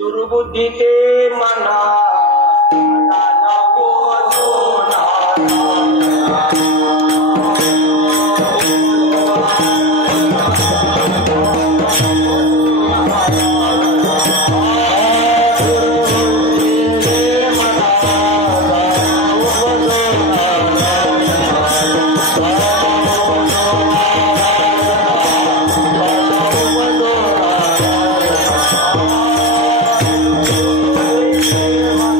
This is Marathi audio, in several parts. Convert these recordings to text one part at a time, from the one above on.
दुर्बुद्धि ते मना Hare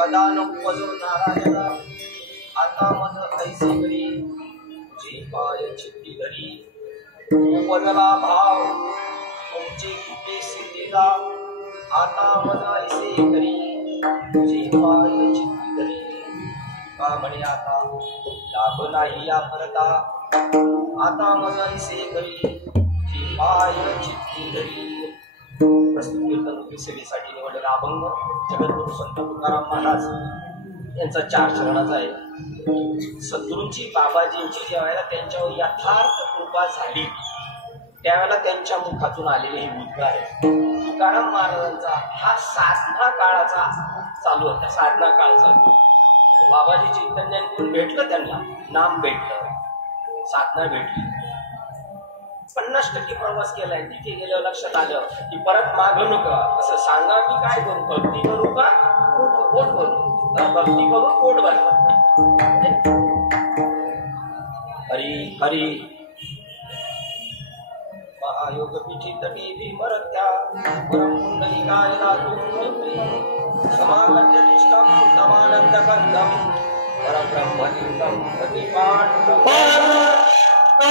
कदा नको नारायणा आता मज ऐसे करी जे पाय चित्ती धरी उपजला भाव तुमची कृपे सिद्धीला आता मज ऐसे करी जे पाय चित्ती धरी का म्हणे आता लाभ नाही या परता आता मज ऐसे करी जे पाय चित्ती धरी प्रस्तुत कीर्तन सेवेसाठी निवडलेला अभंग जगद्गुरु संत तुकाराम महाराज यांचा 4 चरणाचा आहे. सद्गुरूंची बाबाजींची ज्यावेळेला त्यांच्यावर यथार्थ कृपा झाली त्यावेळेला त्यांच्या मुखातून आलेले हे उद्गार आहे. तुकाराम महाराजांचा हा साधना काळाचा चालू होता. साधना काळ चालू बाबाजी चैतन्यांकडून भेटलं, त्यांना नाम भेटलं, साधना भेटली. 50% प्रवास केलाय. तिथे गेल्यावर लक्षात आलं की परत मागं नका, असं सांगा मी काय करू, भक्ती करू का पोट करू, भक्ती करून पोट भरलं. हरी हरी महायोग पीठी तटी भीमरत्या परम पुंडलिकाय दातुं समागत्यतिष्ठं तमानंदकंदं परब्रह्मलिंगं प्रतिपाठं Oh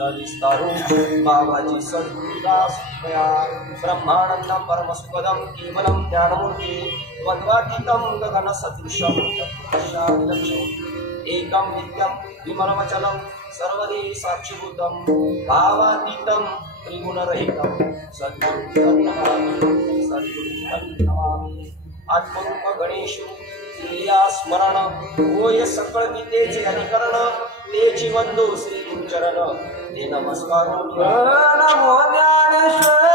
विस्तारो बाबाजी सद्गुरुदास ब्रह्मानंदम परमस्पदम केवलम ज्ञानमूर्ति द्वंद्वातीतम गगन सदृशम एकम नित्यम विमलमचलम सर्वदे साक्षीभूतम भावातीतम त्रिगुणरहितम सद्गुरु आत्मरूप गणेश या स्मरण होय सकळ मी तेचे अधिकरण तेची वंदो श्री गुरुचरण ते नमस्कार नमो ज्ञानेश्वर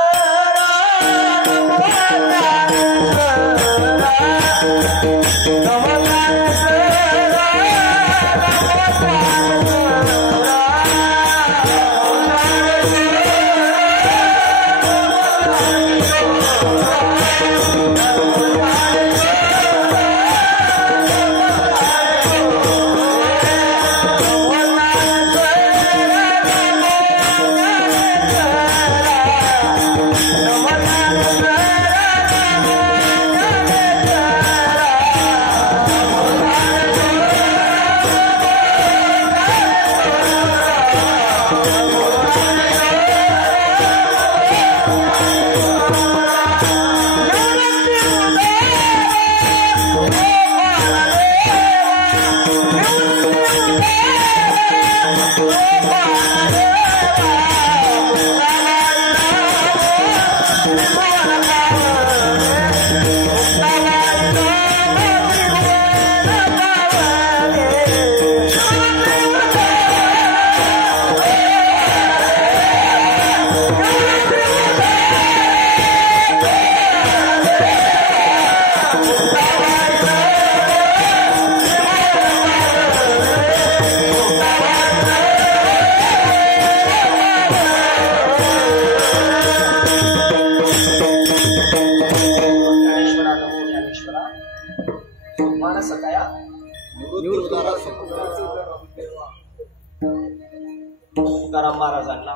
तुकाराम महाराजांना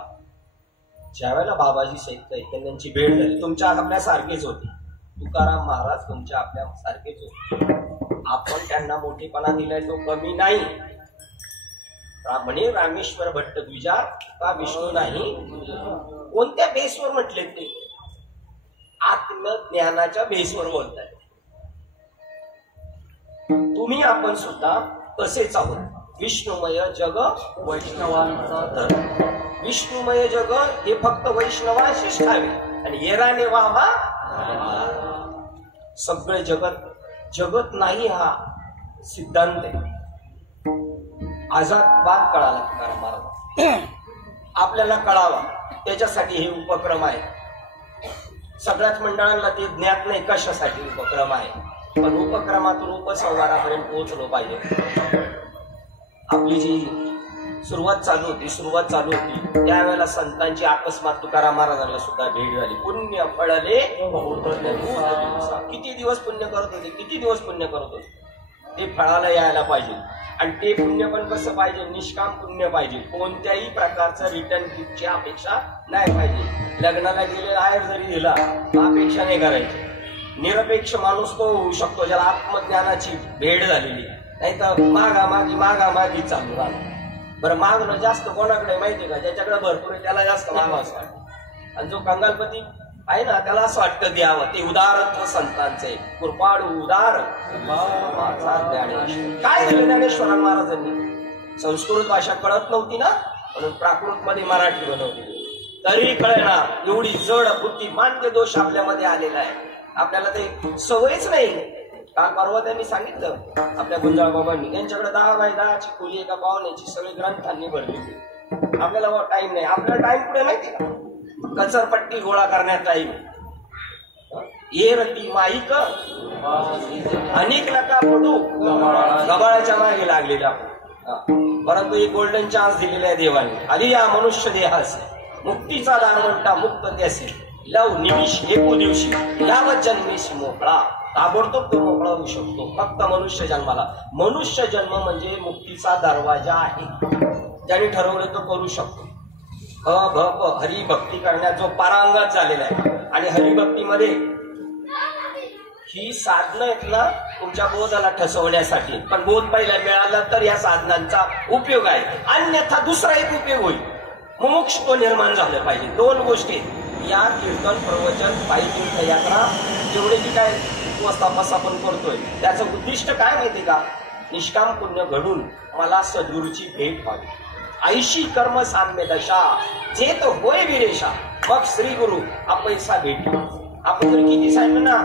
ज्यावेळेला बाबाजी चैतन्यांची भेट झाली तुमच्या आपल्यासारखेच होते. तुकाराम महाराज तुमच्या आपल्या सारखेच होते. आपण त्यांना मोठेपणा दिलाय तो कमी नाही. म्हणे रामेश्वर भट्ट द्विजा का विष्णू नाही. कोणत्या बेसवर म्हटले ते? आत्मज्ञानाच्या बेसवर बोलताय. तुम्ही आपण सुद्धा तसेच आहोत. विष्णुमय जग वैष्णवांचा धर्म. विष्णुमय जग हे फक्त वैष्णवांशीच ठावे आणि येराने वाहा सगळे जगत नाही हा सिद्धांत आहे. आझादवाद कळाला तुकाराम महाराज आपल्याला कळावा त्याच्यासाठी हे उपक्रम आहे. सगळ्याच मंडळांना ते ज्ञात नाही कशासाठी उपक्रम आहे, पण उपक्रमातून उपसंहारापर्यंत पोहोचलो पाहिजे. आपली जी सुरुवात चालू होती त्यावेळेला संतांची अकस्मात तुकाराम महाराजांना सुद्धा भेट झाली. पुण्य फळले किती दिवस पुण्य करत होते ते फळाला यायला पाहिजे. आणि ते पुण्य पण कसं पाहिजे? निष्काम पुण्य पाहिजे. कोणत्याही प्रकारचं रिटर्न गिफ्टची अपेक्षा नाही पाहिजे. लग्नाला गेलेला आहेर जरी दिला अपेक्षा नाही करायची. निरपेक्ष माणूस तो होऊ शकतो ज्याला आत्मज्ञानाची भेट झालेली. नाही तर मागामागी चालू राहणार. बरं मागणं जास्त कोणाकडे माहितीये का? ज्याच्याकडे भरपूर आहे त्याला जास्त मागावं असं वाटतं. आणि जो कंगालपती आहे ना त्याला असं वाटतं द्यावं. ते उदारत्व संतांचे कृपाळू उदार ज्ञानेश्वर. काय दिलं ज्ञानेश्वर महाराजांनी? संस्कृत भाषा कळत नव्हती ना म्हणून प्राकृत मध्ये मराठी बनवली. तरी कळेना एवढी जड बुद्धी मान्य दोष आपल्यामध्ये आलेला आहे. आपल्याला ते सवयच नाही. काल परवा त्यांनी सांगितलं आपल्या गुंजाळ बाबांनी त्यांच्याकडे 10 बाय 10ची खोली एका पाहुण्याची सगळी ग्रंथांनी भरली. आपल्याला टाइम नाही. आपल्याला टाइम पुढे माहिती का? कचरपट्टी गोळा करण्यात टाइम. ये रती माईक अनेक लका पडू गबाळाच्या मागे लागलेला. परंतु एक गोल्डन चान्स दिलेला आहे देवाने. आधी या मनुष्य देहास मुक्तीचा दार म्हणता मुक्त त्यासे लव निमिष एकू दिवशी यावत जन्मेशी मोकळा. ताबडतोब तो मोकळा होऊ शकतो फक्त मनुष्य जन्माला. मनुष्य जन्म म्हणजे मुक्तीचा दरवाजा आहे. ज्याने ठरवलं तो करू शकतो. हरिभक्ती करण्यात जो पारंगत झालेला आहे. आणि हरिभक्तीमध्ये ही साधनं आहेत ना तुमच्या बोधाला ठसवण्यासाठी. पण बोध पहिला मिळाला तर या साधनांचा उपयोग आहे. अन्यथा दुसरा एक उपयोग होईल. मुमुक्षुत्व निर्माण झालं पाहिजे. दोन गोष्टी या कीर्तन प्रवचन पायी तीर्थयात्रा जेवढे की काय उपवास आपण करतोय त्याचं उद्दिष्ट काय माहितीये का? निष्काम पुण्य घडून मला सद्गुरूची भेट व्हावी. ऐशी कर्म साम्य दशा जे तो होय विरेशा मग श्री गुरु अपैसा भेटली. आपण जर किती सांगितलं ना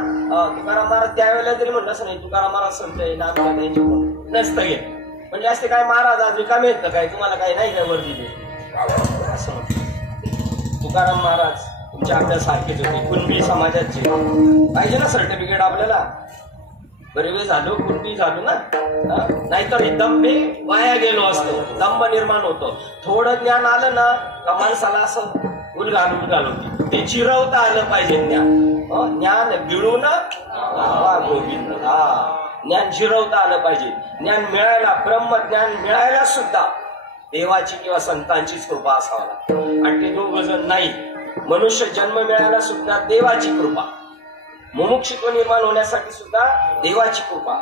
तुकाराम महाराज त्यावेळेला जरी म्हणलं असं नाही तुकाराम महाराज संत आहे ना त्यांच्याकडून नसतं घेत. म्हणजे असते काय महाराज आज रिकामे येत काय तुम्हाला काही नाही काय वर्दी दे असं. तुकाराम महाराज तुमच्या आपल्यासारखेच होते कुणबी समाजाचे पाहिजे ना सर्टिफिकेट आपल्याला. बरे झालो कुणबी झालो ना नाहीतर दंबे वाया गेलो असतो. दंब निर्माण होतो. थोडं ज्ञान आलं ना का माणसाला असं उलगाल होती. ते चिरवता आलं पाहिजे ज्ञान. ज्ञान गिळून गोविंद ज्ञान जिरवता आलं पाहिजे. ज्ञान मिळायला ब्रह्मज्ञान मिळायला सुद्धा देवाची किंवा संतांचीच कृपा असावा लागते. आणि ते दोघ जण नाही. मनुष्य जन्म मिळायला सुद्धा देवाची कृपा. मुमुक्षुत्व निर्माण होण्यासाठी सुद्धा देवाची कृपा.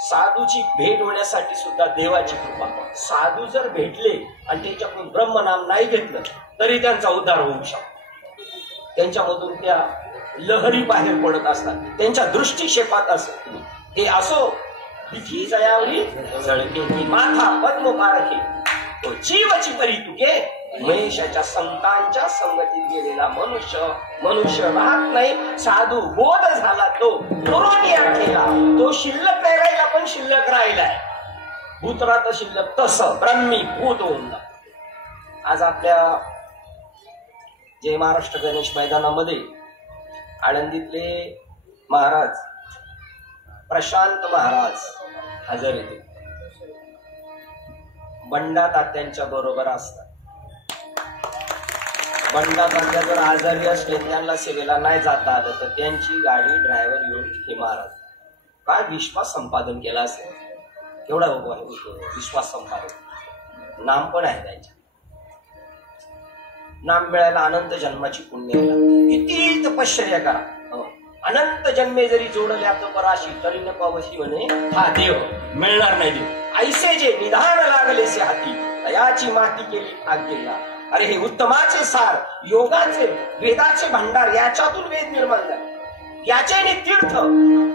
साधूची भेट होण्यासाठी सुद्धा देवाची कृपा. साधू जर भेटले आणि त्यांच्याकडून ब्रह्मनाम नाही घेतलं तरी त्यांचा उद्धार होऊ शकतो. त्यांच्यामधून त्या लहरी बाहेर पडत असतात. त्यांच्या दृष्टिक्षेपात असत. हे असो तिची जयावरी जळके माथा पद्म पारखे तो जीवची परी तुके. महेशाच्या संतांच्या संगतीत गेलेला मनुष्य राहत नाही. साधू बोध झाला तो तरुणी आठेला. तो शिल्लक नाही राहिला पण शिल्लक राहिलाय. भूतरात शिल्लक तसं ब्रह्मी भूत होऊन. आज आपल्या जय महाराष्ट्र गणेश मैदानामध्ये आळंदीतले महाराज प्रशांत महाराज हजर येते. बंडा तात्यांच्या बरोबर असतात. बंडा तात्या जर आजारी असले त्यांना सेवेला नाही जाता आलं तर त्यांची गाडी ड्रायव्हर येऊन हे महाराज काय विश्वास संपादन केला असेल. केवढा विश्वास संपादन. नाम पण आहे त्यांच्या. नाम मिळायला अनंत जन्माची पुण्य किती तपश्चर्या करा. अनंत जन्मे जरी जोडल्या तर पराशी तरी न पावशी म्हणे हा देव मिळणार नाही. देव ऐसे जे निधान लागलेसे हाती तयाची माती केली भाग्यला. अरे हे उत्तमाचे सार योगाचे वेदाचे भंडार याच्यातून वेद निर्माण झाले. याच्याने तीर्थ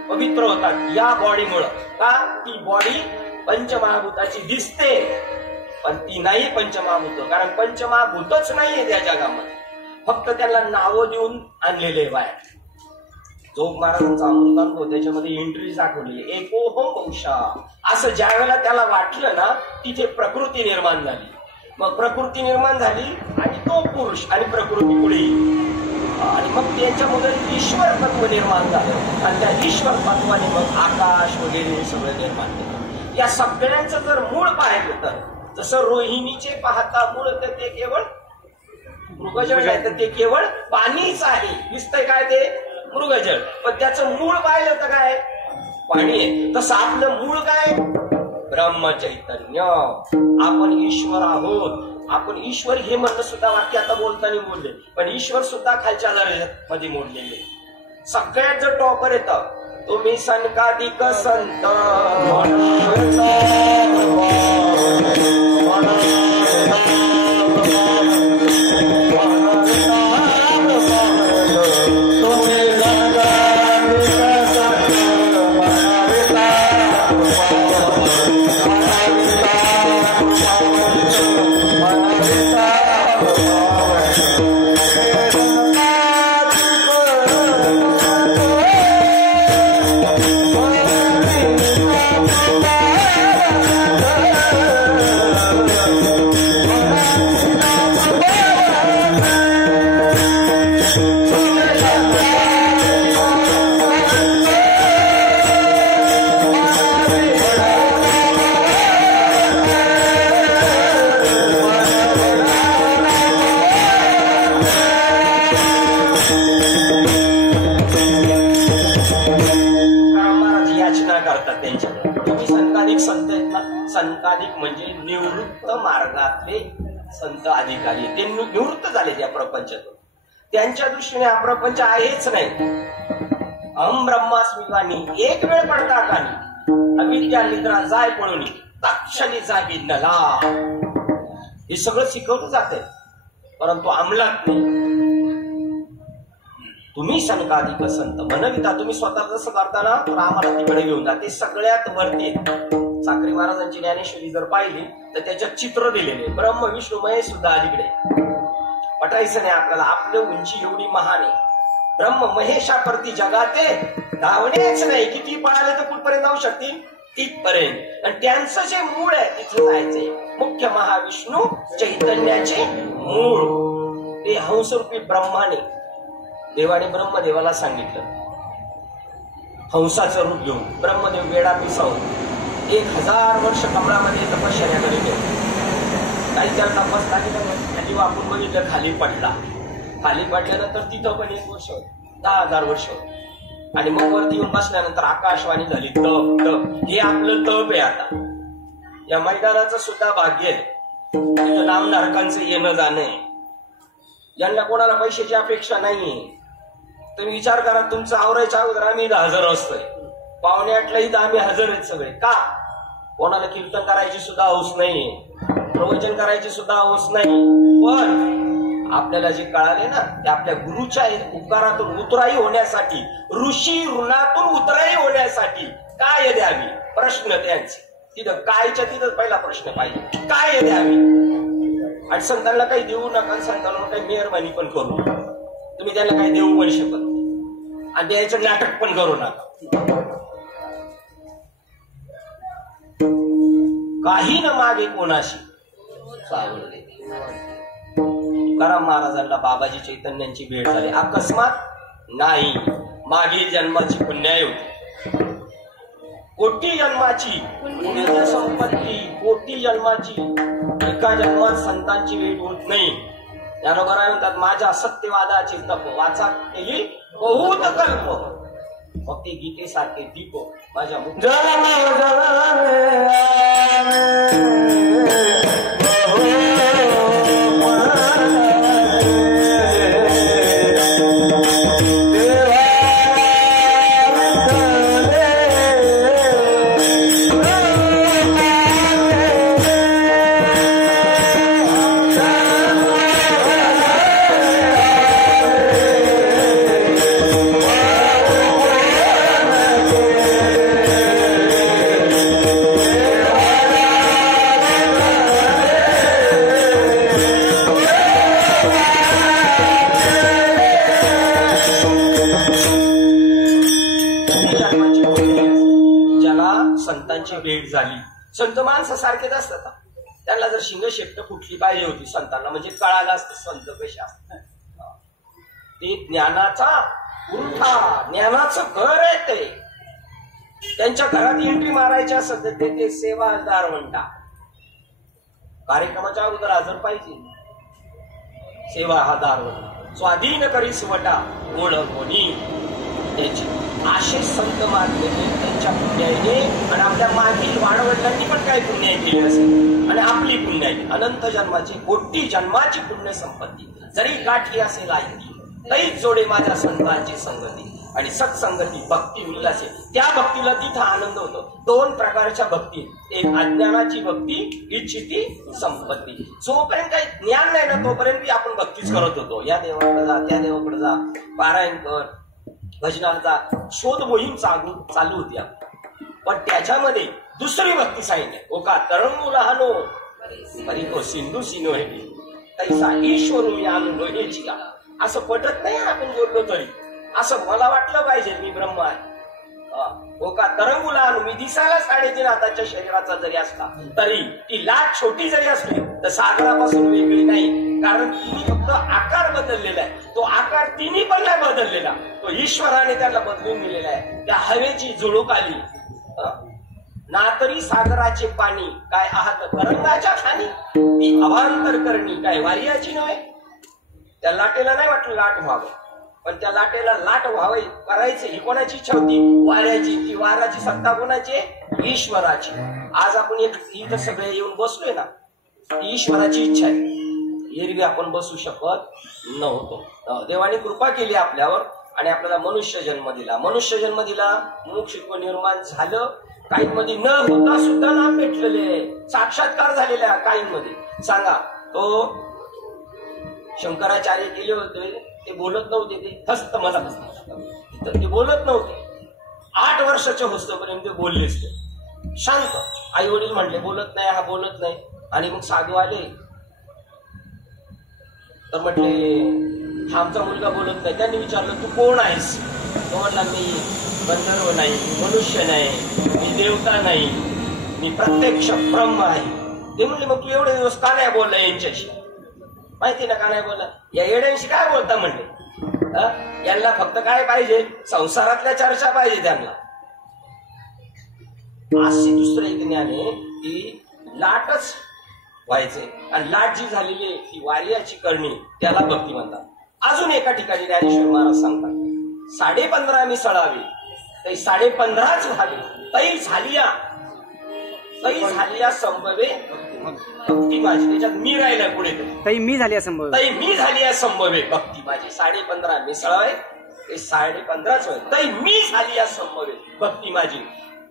पवित्र होतात या बॉडीमुळं. का ती बॉडी पंचमहाभूताची दिसते पण ती नाही पंचमहाभूत. कारण पंचमहाभूतच नाहीये त्या जगामध्ये. फक्त त्याला नावं देऊन आणलेले बाहेर. जोग महाराजांचा अमृतानुभव त्याच्यामध्ये एंट्री दाखवली. एकोहम वंशा असं ज्या वेळेला त्याला वाटलं ना तिथे प्रकृती निर्माण झाली. मग प्रकृती निर्माण झाली आणि तो पुरुष आणि प्रकृती पुढे आणि मग त्याच्यामध्ये ईश्वर तत्व निर्माण झालं. आणि त्या ईश्वर तत्वाने मग आकाश वगैरे सगळं निर्माण केलं. या सगळ्यांचं जर मूळ पाहिलं तर जसं रोहिणीचे पाहता मूळ तर ते केवळ मृगजळ आहे. तर ते केवळ पाणीच आहे. दिसतंय काय ते मृगजळ. पण त्याचं मूळ पाहिलं तर काय पाणी आहे. तसं आपलं मूळ काय ब्रह्मचैतन्य. आपण ईश्वर आहोत. आपण ईश्वर हे म्हणणं सुद्धा वाक्य आता बोलताना बोलले पण ईश्वर सुद्धा खालच्या दर्जामध्ये मोडलेले. सगळ्यात जर टॉपर येतं तुम्ही सनकादिक संत संताधिक म्हणजे निवृत्त मार्गातले संत अधिकारी. ते निवृत्त झाले त्या प्रपंचातून. त्यांच्या दृष्टीने हा प्रपंच आहेच नाही. अहम ब्रह्मास्मी वाणी एक वेळ पडता कानी अविद्या निद्रा जाय पळून तक्षणी जागी नला. हे सगळं शिकवलं जाते. परंतु अंमलात नाही. तुम्ही सनकाधिक संत म्हणविता, तुम्ही स्वतः जसं करताना तर आम्हाला तिकडे घेऊन जा. ते सगळ्यात वरती साक्री महाराजांची ज्ञानेश्वरी जर पाहिली तर त्याच्यात चित्र दिलेले ब्रह्म विष्णू महेश सुद्धा अलीकडे. पटायचं नाही आपल्याला, आपली उंची एवढी महान आहे. ब्रह्म महेशाप्रती जगाते धावणेच नाही. किती पळाले तर कुठपर्यंत जाऊ शकतील तिथपर्यंत. आणि त्यांचं जे मूळ आहे तिथे जायचंय. मुख्य महाविष्णू चैतन्याचे मूळ ते हंसरूपी ब्रह्माने देवाने ब्रह्मदेवाला सांगितलं, हंसाचं रूप घेऊन ब्रह्मदेव वेडा पिसावून 1000 वर्ष कमळामध्ये तपश्चर्या करीत. काही जर तपासला की खाली वापरून बघितलं, खाली पडला. खाली पडल्यानंतर तिथं पण 1 वर्ष, 10,000 वर्ष. आणि मग वरती येऊन बसल्यानंतर आकाशवाणी झाली, तप तप. हे आपलं तप आहे. आता या मैदानाचं सुद्धा भाग्य आहे. तिथं नामधारकांचं येणं जाणं आहे. यांना कोणाला पैशाची अपेक्षा नाहीये. तुम्ही विचार करा, तुमचं आवरायच्या अगोदर आम्ही इथं हजर असतोय. 7:45 इथं आम्ही हजर आहेत सगळे. का? कोणाला कीर्तन करायची सुद्धा हौस नाही, प्रवचन करायची सुद्धा हौस नाही. पण आपल्याला जे कळाले ना ते आपल्या गुरुच्या उपकारातून उतराई होण्यासाठी, ऋषी ऋणातून उतराई होण्यासाठी काय द्यावी प्रश्न त्यांचे. तिथं कायच्या तिथं पहिला प्रश्न पाहिजे, काय द्यावी. आणि संतांना काही देऊ नका, संतांना काही मेहरबानी पण करू नका. तुम्ही त्यांना काही देऊ पण शकत नाही आणि द्यायचं नाटक पण करू नका. काही न मागे कोणाशी सावरले. तुकाराम महाराजांना बाबाजी चैतन्यांची भेट झाली अकस्मात नाही. मागील जन्माची पुण्याई होती, कोटी जन्माची पुण्य संपत्ती, कोटी जन्माची. एका जन्मात संतांची भेट होत नाही. ज्ञानोबा म्हणतात, माझ्या सत्यवादाची तप वाचा केली बहुत कल्प. मग ते गीतेसारखे दीप माझ्या भेट झाली. संत माणसं सारखेच असतात. त्यांना जर शिंग शेपट फुटली पाहिजे होती संतांना, म्हणजे कळालं असतं संत कसे असतात. ते ज्ञानाचा उंठा, ज्ञानाचं घर आहे. ते त्यांच्या घरात एंट्री मारायची असत ते सेवादार म्हणता. कार्यक्रमाच्या अगोदर हजर पाहिजे. सेवा हा दार स्वाधीन करी सुवटा ओळख कोणी त्याची. असे संत मारलेले त्यांच्या पुण्याईने. आणि आपल्या मागील वाडवडिलांनी पण काही पुण्याई केली असेल आणि आपली पुण्याई अनंत जन्माची कोटी जन्माची पुण्य संपत्ती जरी गाठी असेल ऐकली तरीच जोडे माझ्या संतांची संगती. आणि सत्संगती भक्ती उल्हास आहे. त्या भक्तीला तिथं आनंद होतो. 2 प्रकारच्या भक्ती, एक अज्ञानाची भक्ती, इच्छिती संपत्ती. जोपर्यंत काही ज्ञान नाही ना तोपर्यंत आपण भक्तीच करत होतो. या देवाकडे जा, त्या देवाकडे जा, पारायण कर, भजनाचा शोध मोहीम चालू होती. पण त्याच्यामध्ये दुसरी भक्ती सांगितली, ओका तरंगू लहानो परिको सिंधू सिनो हे तैसा ईश्वर मी आलो हेची. असं पटत नाही आपण बोललो तरी. असं मला वाटलं पाहिजे मी ब्रह्म आहे. ओका तरंगू लहानो, मी दिसायला 3.5 हाताच्या शरीराचा जरी असला तरी ती लाट छोटी जरी असली तर सागरापासून वेगळी नाही. कारण तिने फक्त आकार बदललेला आहे. तो आकार तिने पण नाही बदललेला, तो ईश्वराने त्याला बदलून दिलेला आहे. त्या हवेची झुळूक आली ना तरी सागराचे पाणी काय आहात तरंगाच्या खाणी. ती अवांतर करणी काय वार्याची नव्हे. त्या लाटेला नाही वाटलं लाट व्हावं, पण त्या लाटेला लाट व्हावी करायची ही कोणाची इच्छा होती? वाऱ्याची. ती वाऱ्याची सत्ता कोणाची? ईश्वराची. आज आपण इथं सगळे येऊन बसलोय ना, ईश्वराची इच्छा आहे. एरवी आपण बसू शकत नव्हतो. देवाने कृपा केली आपल्यावर आणि आपल्याला मनुष्य जन्म दिला. मनुष्य जन्म दिला, मोक्षित्व निर्माण झालं. काहींमध्ये न होता सुद्धा नाम भेटलेले, साक्षात्कार झालेल्या काहींमध्ये. सांगा, तो शंकराचार्य गेले होते, ते बोलत नव्हते, ते फस्त मला ते बोलत नव्हते. 8 वर्षाचे होस्तोपर्यंत ते बोललेच ते शांत. आई वडील म्हटले बोलत नाही, हा बोलत नाही. आणि मग साधू आले तर म्हटले हा आमचा मुलगा बोलत नाही. त्यांनी विचारलं तू कोण आहेस? तो म्हटला मी गंधर्व नाही, मनुष्य नाही, मी देवता नाही, मी प्रत्यक्ष ब्रह्म आहे. ते म्हणले मग तू एवढे दिवस का नाही बोलला यांच्याशी? माहिती ना का नाही बोलला? या येड्यांशी काय बोलता म्हणले? यांना फक्त काय पाहिजे? संसारातल्या चर्चा पाहिजे त्यांना. अशी दुसरं एक ज्ञान आहे की लाटच व्हायचे, आणि लाट जी झालेली आहे ती वार्याची करणी, त्याला भक्ती म्हणतात. अजून एका ठिकाणी ज्ञानेश्वर महाराज सांगतात 15.5 मिसळावे तै 15.5च व्हावे, तै झालिया संभवे भक्ती माझी. त्याच्यात मी राहिला पुढे, तै मी झाली संभव, तै मी झाली संभवे भक्ती माझी. 15.5 मिसळावे ते 15.5च होय, तै मी झाली संभवे भक्ती माझी.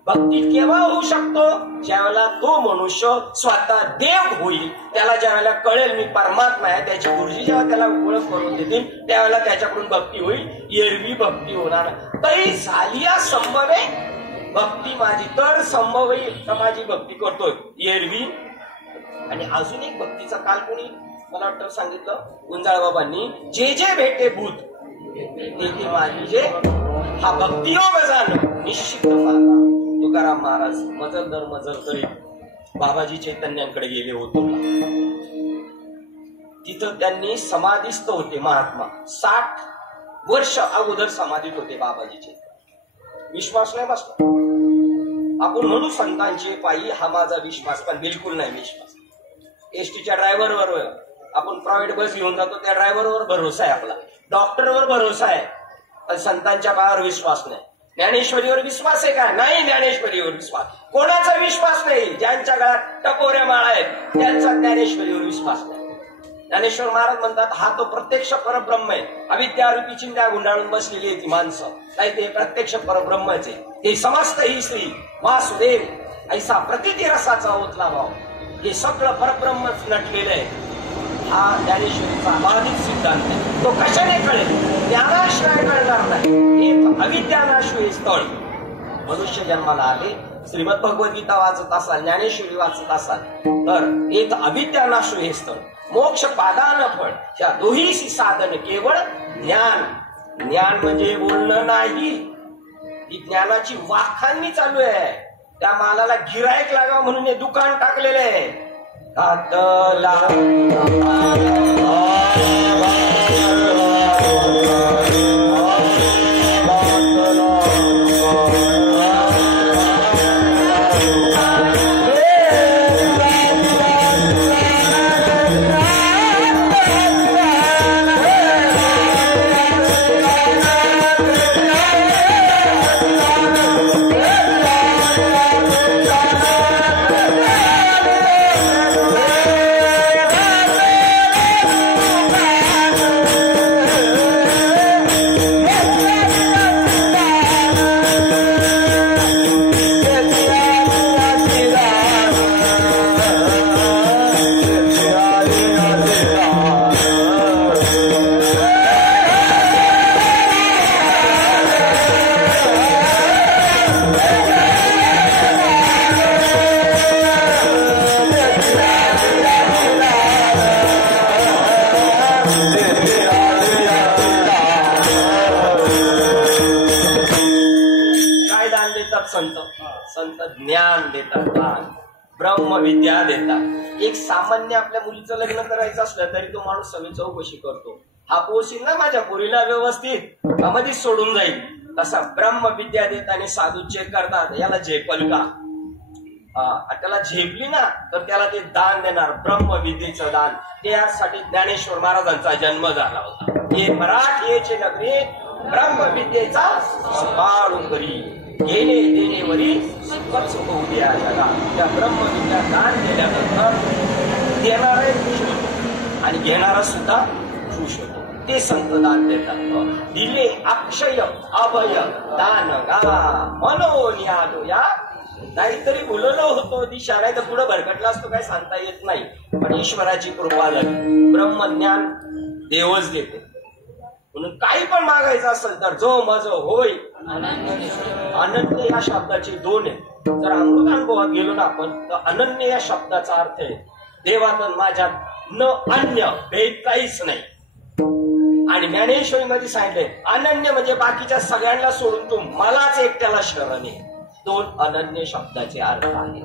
भक्ती केव्हा होऊ शकतो? ज्यावेळेला तो मनुष्य स्वतः देव होईल, त्याला ज्यावेळेला कळेल मी परमात्मा आहे, त्याची गुरुजी जेव्हा त्याला ओळख करून देतील त्यावेळेला त्याच्याकडून भक्ती होईल. एरवी भक्ती होणार. तै झालिया संभवे भक्ती माझी. तर संभव होईल तर माझी भक्ती करतोय एरवी. आणि अजून एक भक्तीचा काल कोणी मला वाटतं सांगितलं गुंजाळ बाबांनी, जे जे भेटे भूत ते माझी जे. हा भक्तियोग जाण निश्चित मार्ग. तुकाराम महाराज मजल दर मजल करीत बाबाजी चैतन्यांकडे गेले होते. तिथं त्यांनी समाधीस्थ होते महात्मा. 60 वर्ष अगोदर समाधीत होते बाबाजी चैतन्य. विश्वास नाही बसला. आपण म्हणू संतांचे पायी हा माझा विश्वास, पण बिलकुल नाही विश्वास. एसटीच्या ड्रायव्हरवर आपण प्रायव्हेट बस घेऊन जातो, त्या ड्रायव्हरवर भरोसा आहे आपला, डॉक्टरवर भरोसा आहे, पण संतांच्या पायावर विश्वास नाही. ज्ञानेश्वरीवर विश्वास आहे का? नाही. ज्ञानेश्वरीवर विश्वास कोणाचा विश्वास नाही. ज्यांच्या गळ्यात टपोऱ्या माळा आहेत त्यांचा ज्ञानेश्वरीवर विश्वास नाही. ज्ञानेश्वर महाराज म्हणतात हा तो प्रत्यक्ष परब्रह्म आहे. अविद्यारूपी चिंध्या गुंडाळून बसलेली आहे ती माणसं, नाही ते प्रत्यक्ष परब्रह्मच आहे. हे समस्त ही श्री वासुदेव ऐसा प्रतिती रसाचा ओतला भाव. हे सगळं परब्रह्मच नटलेलं आहे. हा ज्ञानेश्वरीचा बाधित सिद्धांत आहे. तो कशाने कळेल? ज्ञानाशिवाय कळणार नाही. एक अविद्यानाशिवाय स्थळ. मनुष्य जन्माला आले, श्रीमद भगवद्गीता वाचत असाल, ज्ञानेश्वरी वाचत असाल तर एक अविद्यानाशिवाय स्थळ. मोक्ष पादान फळ. या दोहीशी साधन केवळ ज्ञान. ज्ञान म्हणजे बोलणं नाही. ही ज्ञानाची वाखाणणी चालू आहे. त्या मालाला गिरायक लागावं म्हणून हे दुकान टाकलेलं आहे. संत ज्ञान देतात, ब्रह्मविद्या देतात. एक सामान्य आपल्या मुलीचं लग्न करायचं असलं तरी तो माणूस सगळी चौकशी करतो. हा पोशील ना माझ्या पोरीला व्यवस्थित, मध्येच सोडून जाईल. तसा ब्रह्मविद्या देताना साधू चेक करतात याला झेपल का. त्याला झेपली ना तर त्याला ते दान देणार, ब्रह्मविद्येचं दान. त्यासाठी ज्ञानेश्वर महाराजांचा जन्म झाला होता. हे मराठीचे नगरी ब्रह्मविद्येचा सुकाळू करी, गेले देणेवरी सुखच होऊ द्या जगा. त्या ब्रह्मविद्या दान दिल्यानंतर देणारा खुश होतो आणि घेणारा सुद्धा खुश होतो. ते संत दान देतात. दिले अक्षय अभय दान गा मनोन्यालो या. नाहीतरी बोललो होतो दिशा, नाही तर पुढे भरकटला असतो काय सांगता येत नाही. पण ईश्वराची कृपा झाली. ब्रह्मज्ञान देवच देतो. म्हणून काही पण मागायचं असेल तर जो मज होय. अनन्य या शब्दाचे दोन आहेत. जर अमृत अनुभवात गेलो ना आपण तर अनन्य या शब्दाचा अर्थ आहे देवात माझ्यात न अन्य भेद काहीच नाही. आणि ज्ञानेश्वरीमध्ये सांगितलंय अनन्य म्हणजे बाकीच्या सगळ्यांना सोडून तू मलाच एकट्याला शरण आहे. दोन अनन्य शब्दाचे अर्थ आहे.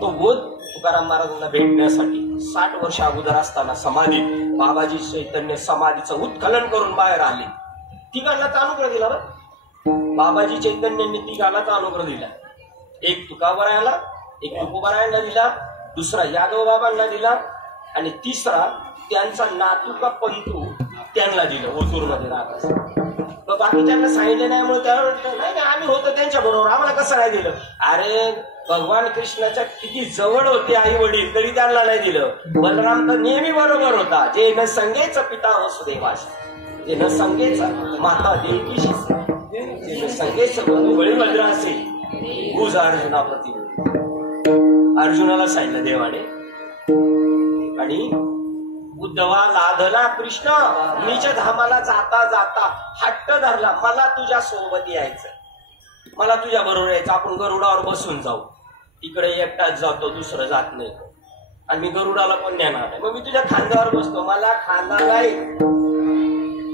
तो बोध तुकाराम महाराजांना भेटण्यासाठी 60 वर्ष अगोदर असताना समाधीत बाबाजी चैतन्य समाधीचं उत्खनन करून बाहेर आले. तिघांनाचा अनुग्रह दिला ना बाबाजी चैतन्यांनी. तिघांनाचा अनुग्रह दिला. एक तुकारामाला, एक तुकोबारायांना दिला, दुसरा यादव बाबांना दिला आणि तिसरा त्यांचा नातू का पंतू त्यांना दिलं ओझूर मध्ये राहत. तर बाकीच्यांना सांगितलं नाही म्हणून त्याला म्हटलं नाही आम्ही होतो त्यांच्या बरोबर आम्हाला कसं नाही दिलं. अरे भगवान कृष्णाच्या किती जवळ होते आई वडील तरी त्यांना नाही दिलं. बलराम तर नेहमी बरोबर होता. जे न संगेच पिता वसुदेवास, जे न संगेच माता देवकीशी, जे न संगेच बळीभद्र असे गुज अर्जुना प्रति. अर्जुनाला सांगितलं देवाने. आणि उद्धवा लाधला कृष्ण नीच धामाला जाता जाता हट्ट धरला मला तुझ्या सोबत यायचं, मला तुझ्या बरोबर यायचं. आपण गरुडावर बसून जाऊ. इकडे एकटाच जातो दुसरं जात नाही आणि मी गरुडाला पण नेणार नाही. मग मी तुझ्या खांद्यावर बसतो. मला खांदा नाही.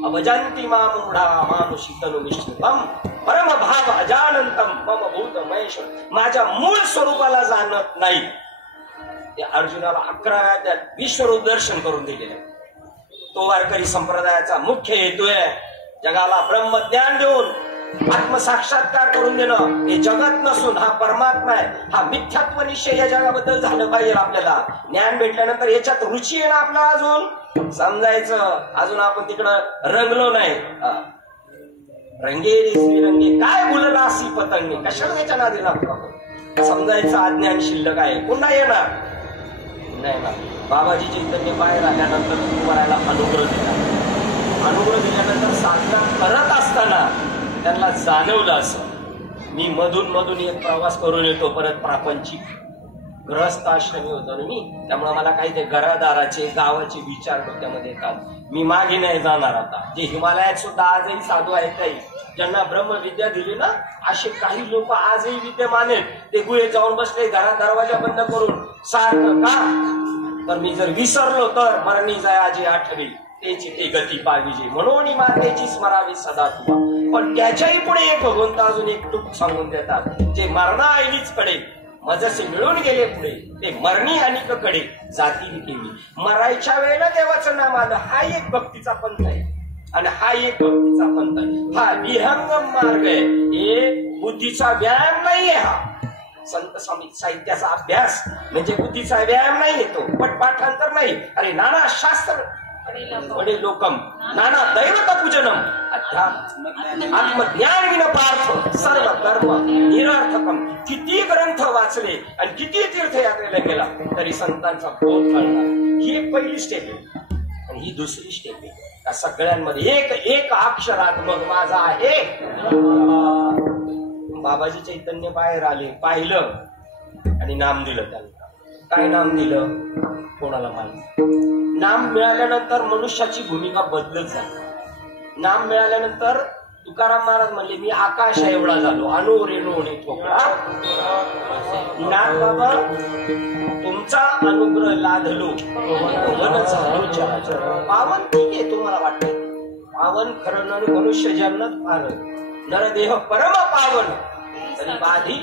अवजंती मामुढा मानुषी तनु निश्चितम परम भाव अजानंतम मम भूत महेश्वर. माझ्या मूळ स्वरूपाला जाणत नाही. अर्जुनाला 11व्या विश्वरूप दर्शन करून दिलेलं आहे. तो वारकरी संप्रदायाचा मुख्य हेतू आहे. जगाला ब्रह्मज्ञान देऊन आत्मसाक्षात्कार करून देणं. हे जगत नसून हा परमात्मा आहे. हा मिथ्यात्व निश्चय या जगाबद्दल झालं पाहिजे. आपल्याला ज्ञान भेटल्यानंतर याच्यात रुची आहे ना आपल्याला अजून समजायचं. अजून आपण तिकडं रंगलो नाही. रंगेरी श्रीरंगी काय बोलला अशी पतंगी कशाला त्याच्या नादी लागतो. समजायचं अज्ञान शिल्लक आहे. पुन्हा येणार नाही ना. बाबाजी चैतन्य बाहेर आल्यानंतर तुकारायला अनुग्रह दिला. अनुग्रह दिल्यानंतर साधना करत असताना त्यांना जाणवलं असं मी मधून मधून एक प्रवास करून येतो परत प्रापंचिक ग्रहस्थ आश्रमी होतो ना मी. त्यामुळे मला काही ते घरादाराचे गावाचे विचार डोक्यामध्ये येतात. मी मागे नाही जाणार. आता जे हिमालयात सुद्धा आजही साधू आहेत काही ज्यांना ब्रह्मविद्या दिली ना असे काही लोक आजही विद्यमान आहेत. ते गुहेत जाऊन बसले घरात दरवाजा बंद करून सारखं का तर मी जर विसरलो तर मरणी जयाची आठवी त्याची ते गती पाविजे म्हणून मातेची स्मरावी सदा तुला. पण त्याच्याही पुढे एक भगवंत अजून एक टूक सांगून देतात. जे मरणा आईलीच कडे मजसे मिळून गेले पुढे ते मरणी आणि कडे जाती केली. मरायच्या वेळेला देवाचं नाम आलं. हा एक भक्तीचा पंथ आहे आणि हा एक भक्तीचा पंथ आहे. हा विहंगम मार्ग आहे. हे बुद्धीचा व्यायाम नाहीये. हा संत साहित्याचा अभ्यास म्हणजे बुद्धीचा व्यायाम नाही येतो. पण पाठांतर नाही. अरे नाना शास्त्र वडे लोकम नाना दैवत पूजनम आत्मज्ञान विन पार्थ सर्व कर्म निरर्थकम. किती ग्रंथ वाचले आणि किती तीर्थयात्रेला गेला तरी संतांचा बोध कळणार. ही एक पहिली स्टेप आहे. आणि ही दुसरी स्टेप आहे. त्या सगळ्यांमध्ये एक एक अक्षरात्मक माझा आहे. बाबाजी चैतन्य बाहेर आले पाहिलं आणि नाम दिलं. त्यांना काय नाम दिलं कोणाला माहिती. नाम मिळाल्यानंतर मनुष्याची भूमिका बदलत झाली. नाम मिळाल्यानंतर तुकाराम महाराज म्हणले मी आकाश एवढा झालो अनु रेणू होणे ठोकळा. नाम बाबा तुमचा अनुग्रह लाधलो वन झालो चराचर. पावन ठीक आहे तुम्हाला वाटतं. पावन खरं नर मनुष्य जन्नत फार नरदेह परम पावन तरी बाधी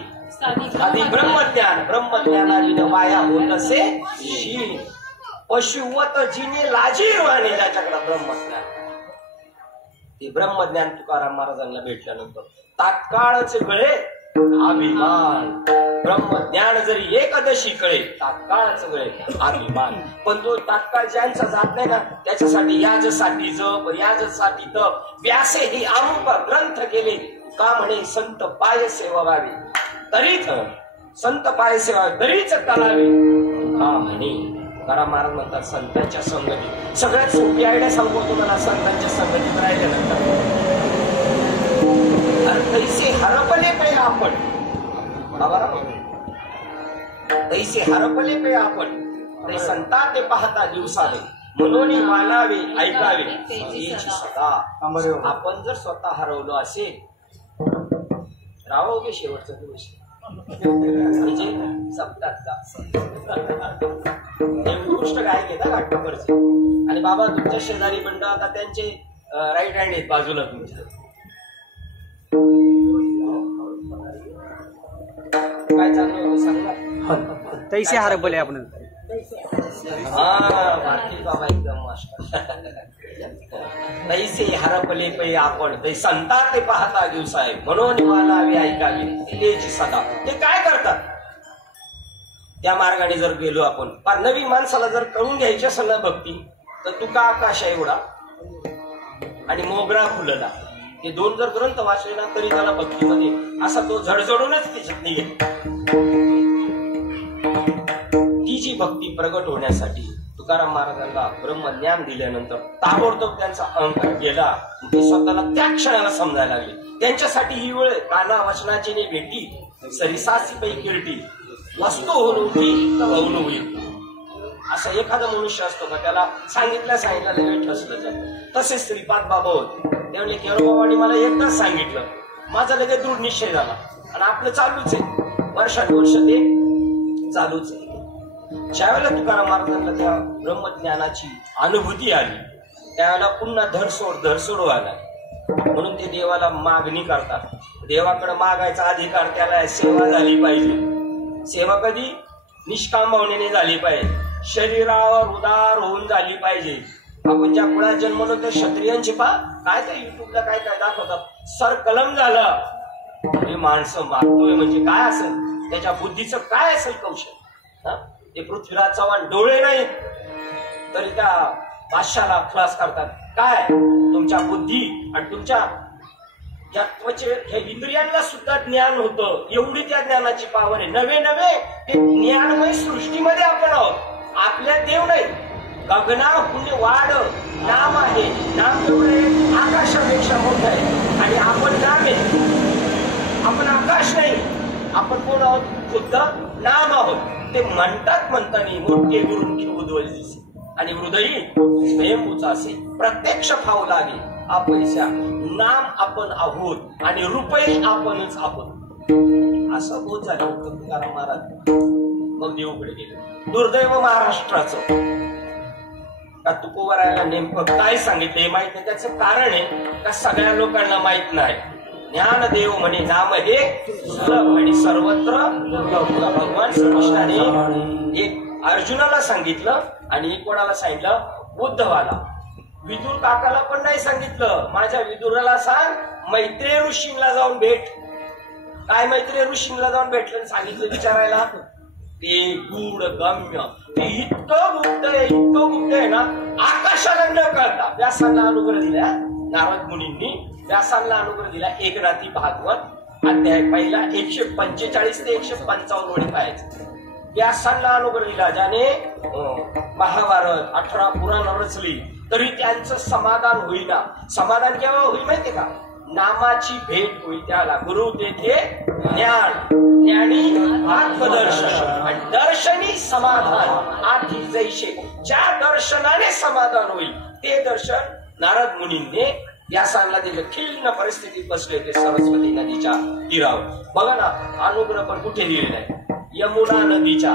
आधी ब्रह्मज्ञान ब्रह्मज्ञानाने वाया होत असे शीन पशुवत जिने लाजी रोहाने ज्याच्याकडे ब्रह्मज्ञान. ते ब्रह्मज्ञान तुकाराम महाराजांना भेटल्यानंतर तात्काळच कळे अभिमान. ब्रह्मज्ञान जरी एकदशी कळे तात्काळच कळे अभिमान. पण तो तात्काळ ज्यांचा जात नाही ना त्याच्यासाठी याजसाठी जप याजसाठी तप. व्यासे ही अमुक ग्रंथ केले का म्हणे संत पाय सेवावी तरीच संत पाय सेवा तरीच करावी का म्हणे. तुकाराम महाराज म्हणतात संतांच्या संगतीत सगळ्यात सोपी आयडिया सांगू तुम्हाला. संतांच्या संगतीत राहिल्यानंतर तैसे हरपले पे आपण तैसे हरपले पे आपण ते संता ते पाहता दिवसावे म्हणून मानावे ऐकावे तेची सदा. आपण जर स्वतः हरवलो असेल राहावं शेवटचा दिवस म्हणजे सप्ताचा उत्कृष्ट गायक येतात घाटकोपरचे. आणि बाबा तुमच्या शेजारी मंडळ आता त्यांचे राईट हँड आहेत बाजूला तुमच्या. काय चालू होतं सांगा. तैसे हरपले आपण. हा भारती बाबा एकदम मस्त. तैसे हरपले पै आपण ते संता ते पाहता दिवसाय म्हणून मानावे ऐकावे तेची सदा. ते काय करतात त्या मार्गाने जर गेलो आपण. पण नवीन माणसाला जर कळून घ्यायची असेल ना भक्ती तर तुका आकाश आहे एवढा आणि मोगरा फुलला हे दोन जर ग्रंथ वाचले ना तरी त्याला भक्तीमध्ये असा तो झडझडूनच त्याच्यात निघेल. ती जी भक्ती प्रगट होण्यासाठी तुकाराम महाराजांना ब्रह्मज्ञान दिल्यानंतर ताबडतोब त्यांचा अहंकार गेला. ते स्वतःला त्या क्षणाला समजायला लागले. त्यांच्यासाठी ही वेळ काना वचनाची ने भेटी सरिसासी पै किरटी वस्तू होऊन उठी होऊन होईल. असं एखादा मनुष्य असतो का त्याला सांगितलं लगेच ठसलं जातं. तसेच श्रीपाद बाबा होते. ते म्हणले केरोबाबांनी मला एकदाच सांगितलं माझा लगेच दृढ निश्चय झाला. आणि आपलं चालूच आहे वर्षानुवर्ष ते चालूच आहे. ज्यावेळेला तुकाराम महाराजांना त्या ब्रह्मज्ञानाची अनुभूती आली त्यावेळेला पुन्हा धरसोड व्हायला. म्हणून ते देवाला मागणी करतात. देवाकडे मागायचा अधिकार त्याला सेवा झाली पाहिजे. सेवा कधी निष्काम भावनेने झाली पाहिजे. शरीरावर उदार होऊन झाली पाहिजे. आपण ज्या कुळात जन्मलो त्या क्षत्रियांची काय त्या युट्यूबला काय दाखवतात सर कलम झालं. हे माणसं मागतोय म्हणजे काय असेल त्याच्या बुद्धीचं काय असेल कौशल. ते पृथ्वीराज चव्हाण डोळे नाहीत तरी त्या बादशाला खलास करतात. काय तुमच्या बुद्धी आणि तुमच्या या त्वचे इंद्रियांना सुद्धा ज्ञान होतं. एवढी त्या ज्ञानाची पावर आहे. नवे ते ज्ञानमय सृष्टीमध्ये आपण आहोत. आपल्या देव नाही. गगनाहून वाढ नाम आहे. नाम एवढे आकाशापेक्षा मोठं आहे आणि आपण नाम आहे. आपण आकाश नाही. आपण कोण आहोत खुद्द नाम आहोत. ते म्हणताना मोठे गुरुंची उद्वली आणि हृदयी स्वयंभूचा असे प्रत्यक्ष फाव लागे आपैसा नाम आपण आहोत आणि रूपही आपणच आहोत. असं होत झालं होतं तुकाराम महाराज. मग देऊकडे गेले. दुर्दैव महाराष्ट्राचं का तुकोबरायला नेमकं काय सांगितलं हे माहित नाही. त्याचं कारण आहे का सगळ्या लोकांना माहित नाही. ज्ञानदेव म्हणे नाम हे सुलभ आणि सर्वत्र भगवान श्रीकृष्णाने एक अर्जुनाला सांगितलं आणि एक कोणाला सांगितलं उद्धवाला. विदुर काकाला पण नाही सांगितलं. माझ्या विदुराला सांग मैत्रेय ऋषींना जाऊन भेट. काय मैत्रेय ऋषींना जाऊन भेटलं सांगितलं विचारायला. ते गूढ गम्य ते इतकं गुप्त आहे ना आकाशाला न कळता व्यासांना अनुग्रह दिला. नारद मुनींनी व्यासांना अनुग्रह दिला. एक राती भागवत अध्याय पहिला 145 ते 155 ओळी पाहायचं. व्यासांना अनुग्रह दिला ज्याने महाभारत 18 पुराण रचली तरी त्यांचं समाधान होईना. समाधान केव्हा होईल माहितीये का? नामाची भेट होईल त्याला. गुरु देते ज्ञान ज्ञानी आत्मदर्शन आणि दर्शनी समाधान आधी जैसे. ज्या दर्शनाने समाधान होईल ते दर्शन नारद मुनींनी व्यासांना दिलं. खिन्न परिस्थितीत बसले ते सरस्वती नदीच्या तीरावर. बघा ना अनुग्रह पण कुठे दिलेला आहे? यमुना नदीच्या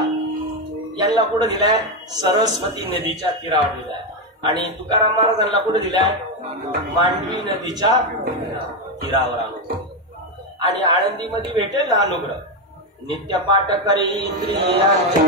यांना कुठे दिलाय? सरस्वती नदीच्या तीरावर दिलाय. आणि तुकाराम महाराजांना कुठे दिलाय? मांडवी नदीच्या तीरावर अनुग्रह. आणि आळंदीमध्ये भेटेल ना अनुग्रह. नित्य पाठ करी इंद्रियांच्या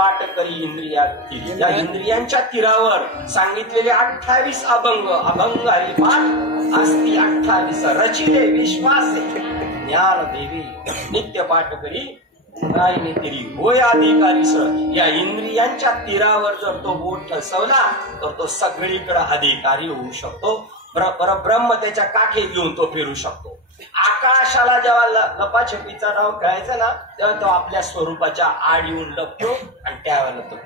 पाठ करी इंद्रिया तीर. या इंद्रियांच्या तीरावर सांगितलेले 28 अभंग हरिपाठ असती 28 रचिले विश्वासे ज्ञान देवी नित्य पाठ करी रायने तिरी होय अधिकारीस. या इंद्रियांच्या तीरावर जर तो बोट ठसवला तर तो सगळीकडे अधिकारी होऊ शकतो. परब्रह्म त्याच्या काठी घेऊन तो फिरू शकतो. आकाशाला जेव्हा लपाछपीचा डाव खेळायचा ना तेव्हा तो आपल्या स्वरूपाच्या आड येऊन लपतो आणि त्यावेळेला तो.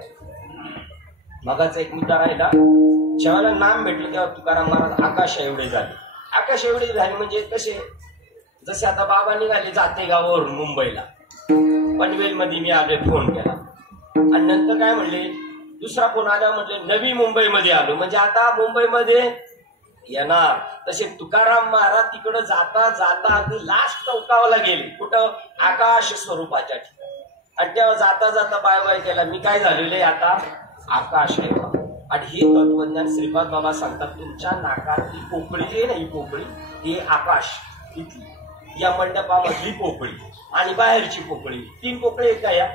मगाचा एक मुद्दा राहिला, जेव्हा नाम भेटलं तेव्हा तुकाराम महाराज आकाश एवढे झाले. आकाश एवढे झाले म्हणजे कसे, जसे आता बाबा निघाले जाते गावावरून मुंबईला, पनवेल मध्ये मी आले फोन केला आणि नंतर काय म्हणले दुसरा फोन आला म्हटले नवी मुंबईमध्ये आलो, म्हणजे आता मुंबईमध्ये येणार. तसे तुकाराम महाराज तिकडं जाता जाता अगदी लास्ट चौकावला गेले, कुठं आकाश स्वरूपाच्या ठिकाणी. आणि तेव्हा जाता जाता बाय बाय केला, मी काय झालेलं आहे आता आकाश आहे. आणि हे तत्वज्ञान श्रीपाद बाबा सांगतात, तुमच्या नाकातली पोकळी जी आहे ना, ही पोकळी ही आकाश, इथली या मंडपामधली पोकळी आणि बाहेरची पोकळी, 3 पोकळी आहेत का या?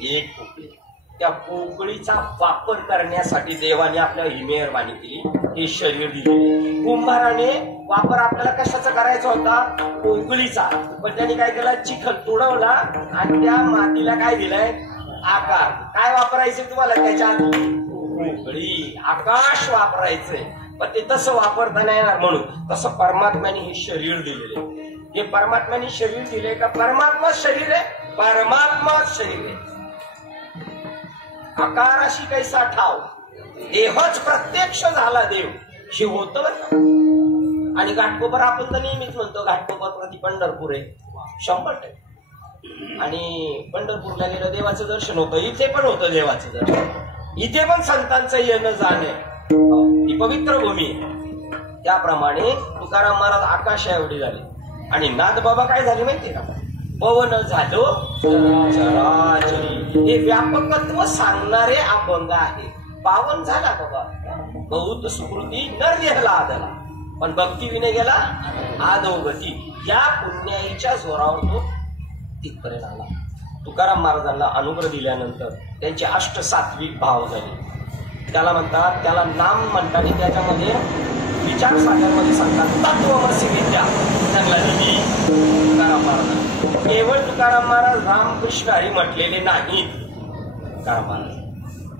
एक पोकळी. त्या पोकळीचा वापर करण्यासाठी देवाने आपल्या ही मेहरबानी केली, हे शरीर दिले. कुंभाराने वापर आपल्याला कशाचा करायचा होता? पोकळीचा. पण त्याने काय केलं, चिखल तुडवला आणि त्या मातीला काय दिलंय? आकार. काय वापरायचं तुम्हाला त्याच्या आधी? पोकळी, आकाश वापरायचंय. पण ते तसं वापरता नाही येणार, म्हणून तसं परमात्म्याने हे शरीर दिलेले. हे परमात्म्याने शरीर दिले का? परमात्मा शरीर आहे, परमात्मा शरीर आहे. आकाराशी कैसा ठाव, देहच प्रत्यक्ष झाला देव, हे होतं बरं का. आणि घाटकोपर आपण तर नेहमीच म्हणतो घाटकोपर प्रति पंढरपूर आहे, 100%. आणि पंढरपूरला गेलं देवाचं दर्शन होतं, इथे पण होतं देवाचं दर्शन, इथे पण संतांचं येणं जाणं, ही पवित्र भूमी आहे. त्याप्रमाणे तुकाराम महाराज आकाश एवढे झाले. आणि नाथबाबा काय झाले माहितीये का? पवन झालो चराचरी. हे व्यापकत्व सांगणारे अभंग आहे. पावन झाला बाबा, बहुत सुकृती नरदेहला आदला, पण भक्ती विने गेला आदोगती. या पुण्याईच्या जोरावर तो तिथपर्यंत आला. तुकाराम महाराजांना अनुग्रह दिल्यानंतर त्यांचे अष्टसात्विक भाव झाले. त्याला म्हणतात, त्याला नाम म्हणतात, त्याच्यामध्ये विचारसागरमध्ये सांगतात तत्वमसी विद्या चांगला दिली तुकाराम महाराज. केवळ तुकाराम महाराज रामकृष्ण हरी म्हटलेले नाही. तुकाराम महाराज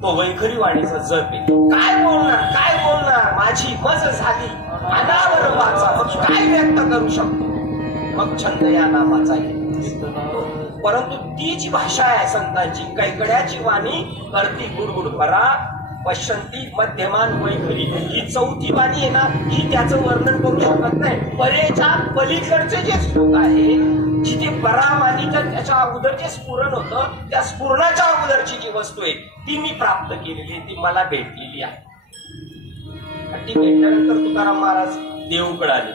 तो वैखरी वाणीचा जप आहे. काय बोलणार, माझी मज झाली अनावर वाचा, मग काय व्यक्त करू शकतो, मग छंद या नामाचा आहे. परंतु ती जी भाषा आहे संतांची, कैकड्याची वाणी करती गुडगुड परा पश्यंती मध्यमान वैखरी. ही चौथी वाणी आहे ना, ही त्याचं वर्णन करू शकत नाही. परेच्या पलीकडचे जे श्लोक आहे, जिथे परावाणीचं त्याच्या अगोदर जे स्फुरण होतं, त्या स्फुरणाच्या अगोदरची जी वस्तू आहे ती मी प्राप्त केलेली, ती मला भेटलेली आहे. ती भेटल्यानंतर तुकाराम महाराज देऊकडे आले.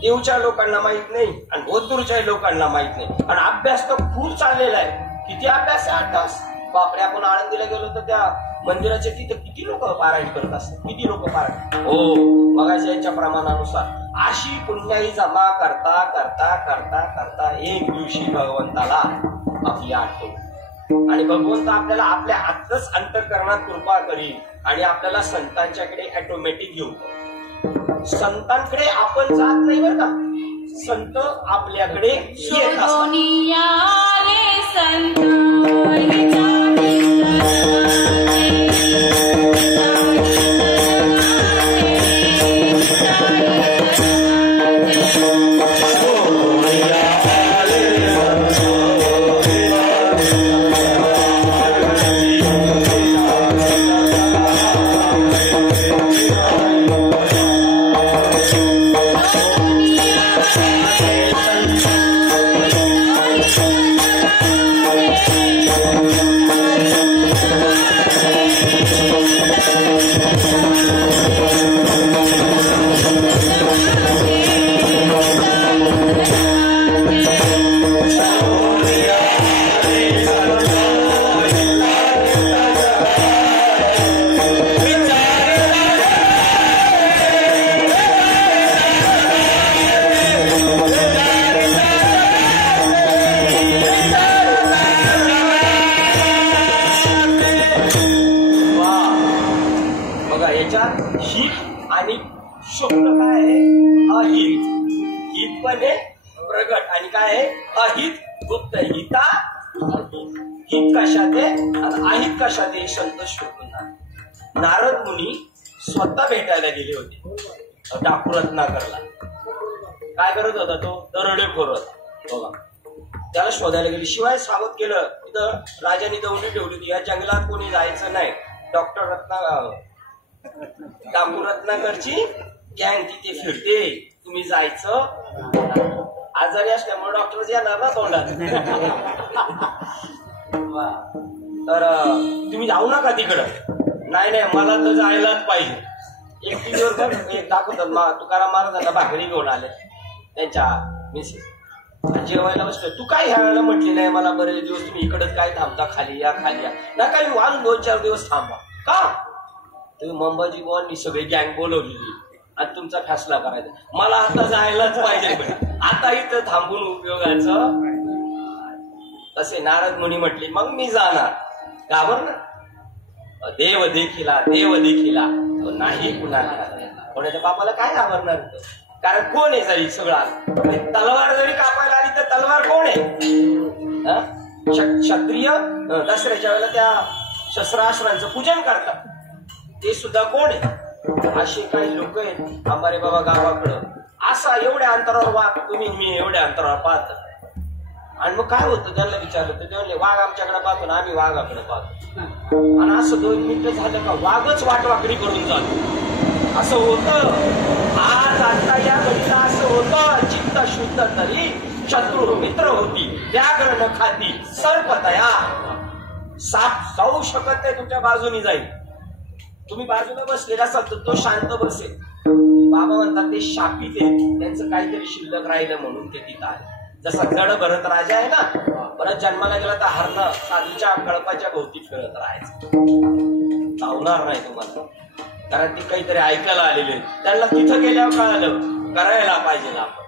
देऊच्या लोकांना माहित नाही आणि ओतूरच्या लोकांना माहित नाही. आणि अभ्यास तर खूप चाललेला आहे. किती अभ्यास आहे? 8 तास. बापरे, आपण आळंदीला गेलो तर त्या मंदिराचे तिथे किती लोक पारायण करत असतात, किती लोक पारायण. हो, मगाच्या याच्या प्रमाणानुसार अशी पुण्याई जमा करता करता करता करता एक दिवशी भगवंताला आपली आठवण. आणि भगवंत आपल्याला आपल्या आतच अंतःकरणात कृपा करील आणि आपल्याला संतांच्याकडे ऑटोमॅटिक घेऊन. संतांकडे आपण जात नाही बरं का, संत आपल्याकडे येत असतात. शुक्ल काय आहे? अहित. हित पण आहे प्रगट, आणि काय आहे? अहित गुप्त. हिता हित कशात आहे आणि अहित कशात आहे? संत शुक्ल. नारद मुनी स्वतः भेटायला गेले होते डाकू रत्नाकरला. काय करत होता तो? दरोडेखोर होता बघा. त्याला शोधायला गेली. शिवाय सावध केलं, तिथं राजाने दौंडी ठेवली होती, या जंगलात कोणी जायचं नाही. डॉक्टर डाकू रत्नाकरची गँग तिथे फिरते, तुम्ही जायचं. आजारी असल्यामुळे डॉक्टर येणार ना तोंडात. तर तुम्ही जाऊ नका तिकडं. नाही नाही, मला तर जायलाच पाहिजे. एक टीव्हीवर दाखवतात तुकाराम महाराजांना भाकरी घेऊन आले त्यांच्या मिसेस. जेवायला बसलो. तू काय ह्या वेळेला म्हटली नाही मला, बरेच दिवस तुम्ही इकडच काय थांबता, खाली या खाली या. ना काही वाहून 2-4 दिवस थांबा. का? तुम्ही मंबाजी बुवांनी सगळी गँग बोलवलेली आणि तुमचा फैसला करायचा. मला आता जायलाच पाहिजे, आता इथं थांबून उपयोगाचं. तसे नारद मुनी म्हटले मग मी जाणार. घाबरणार? देव देखिला देव देखिला नाही कुणाला. कोणाच्या बापाला काय घाबरणार? कारण कोण आहे जरी सगळा, तलवार जरी कापायला आली तर तलवार कोण आहे? क्षत्रिय दसऱ्याच्या वेळेला त्या शस्त्रास्त्रांचं पूजन करतात, ते सुद्धा कोण आहे? असे काही लोक आहेत अंबारे बाबा गावाकडं. असा एवढ्या अंतरावर वाघ, तुम्ही मी एवढ्या अंतरावर पाहत. आणि मग काय होतं त्यांना विचारलं तर ते म्हणले वाघ आमच्याकडे पाहतो ना, आम्ही वाघाकडे पाहतो. आणि असं 2 मिनिटं झालं का वाघच वाटवाकडी करून जातो. असं होतं आज. आता या घडीला असं होतं. चित्त शुद्ध तरी शत्रू मित्र होती, व्याघ्र न खाती सर्प तया. साप जाऊ शकत नाही, तुमच्या बाजूनी जाईल. तुम्ही बाजूला बसलेला असाल तर तो शांत बसेल. बाबा म्हणतात ते शापित आहे, त्यांचं काहीतरी शिल्लक राहिलं म्हणून ते तिथं आले. जसा जड भरत राजा आहे ना, परत जन्माला गेला तर हरणं साधूच्या कळपाच्या भोवती फिरत राहायचं. चावणार नाही तुम्हाला, कारण ती काहीतरी ऐकायला आलेले. त्यांना तिथं गेल्यावर कळालं करायला पाहिजे आपण.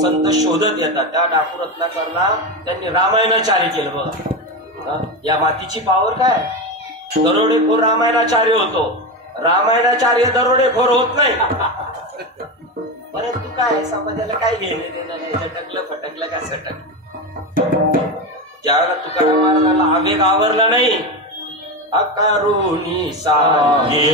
संत शोधत येतात. त्या डाकू रत्नाकरला त्यांनी रामायणाचार्य केलं बघा. या मातीची पावर काय? दरोडेखोर रामायणाचार्य होतो, रामायणाचार्य दरोडेखोर होत नाही. परंतु काय समाजाला काय घेणं देणं नाही. झटकलं फटकलं का सटकलं. ज्यावेळेला तुकाराम महाराजांना आवेग आवरला नाही, अकारुणी सांगे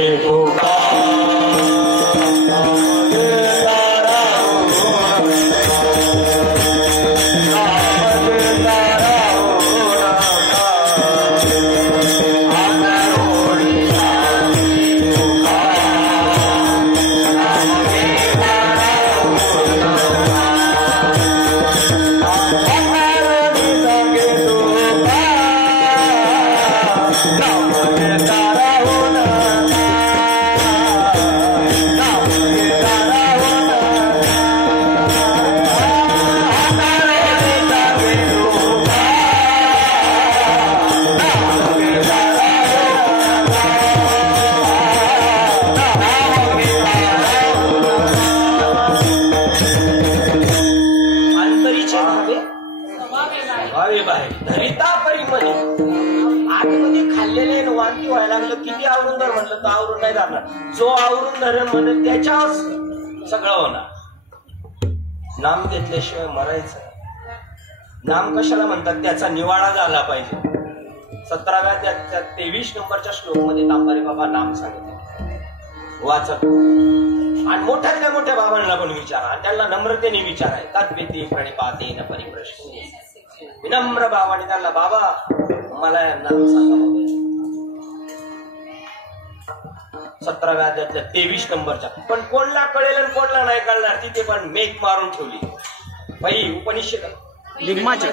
आवरून नाही जाणार. जो आवरून धरण म्हणत त्याच्यावर सगळं होणार. नाम घेतल्याशिवाय मरायचं. नाम कशाला म्हणतात? त्याचा निवाडा झाला पाहिजे. 17व्या 23 नंबरच्या श्लोक मध्ये तांबारे बाबा नाम सांगितले वाचत. आणि मोठ्यातल्या मोठ्या बाबांना पण विचारा, त्यांना नम्रतेने विचाराय. तात्पेती प्रणिपाते न परिप्रश्न. विनम्र बाबाने त्यांना बाबा मला नाम सांगा. 17व्या अध्यायातल्या 23 नंबरच्या. पण कोणला कळेल आणि कोणला नाही कळणार तिथे पण मेघ मारून ठेवली. बाई उपनिषद निगमाचल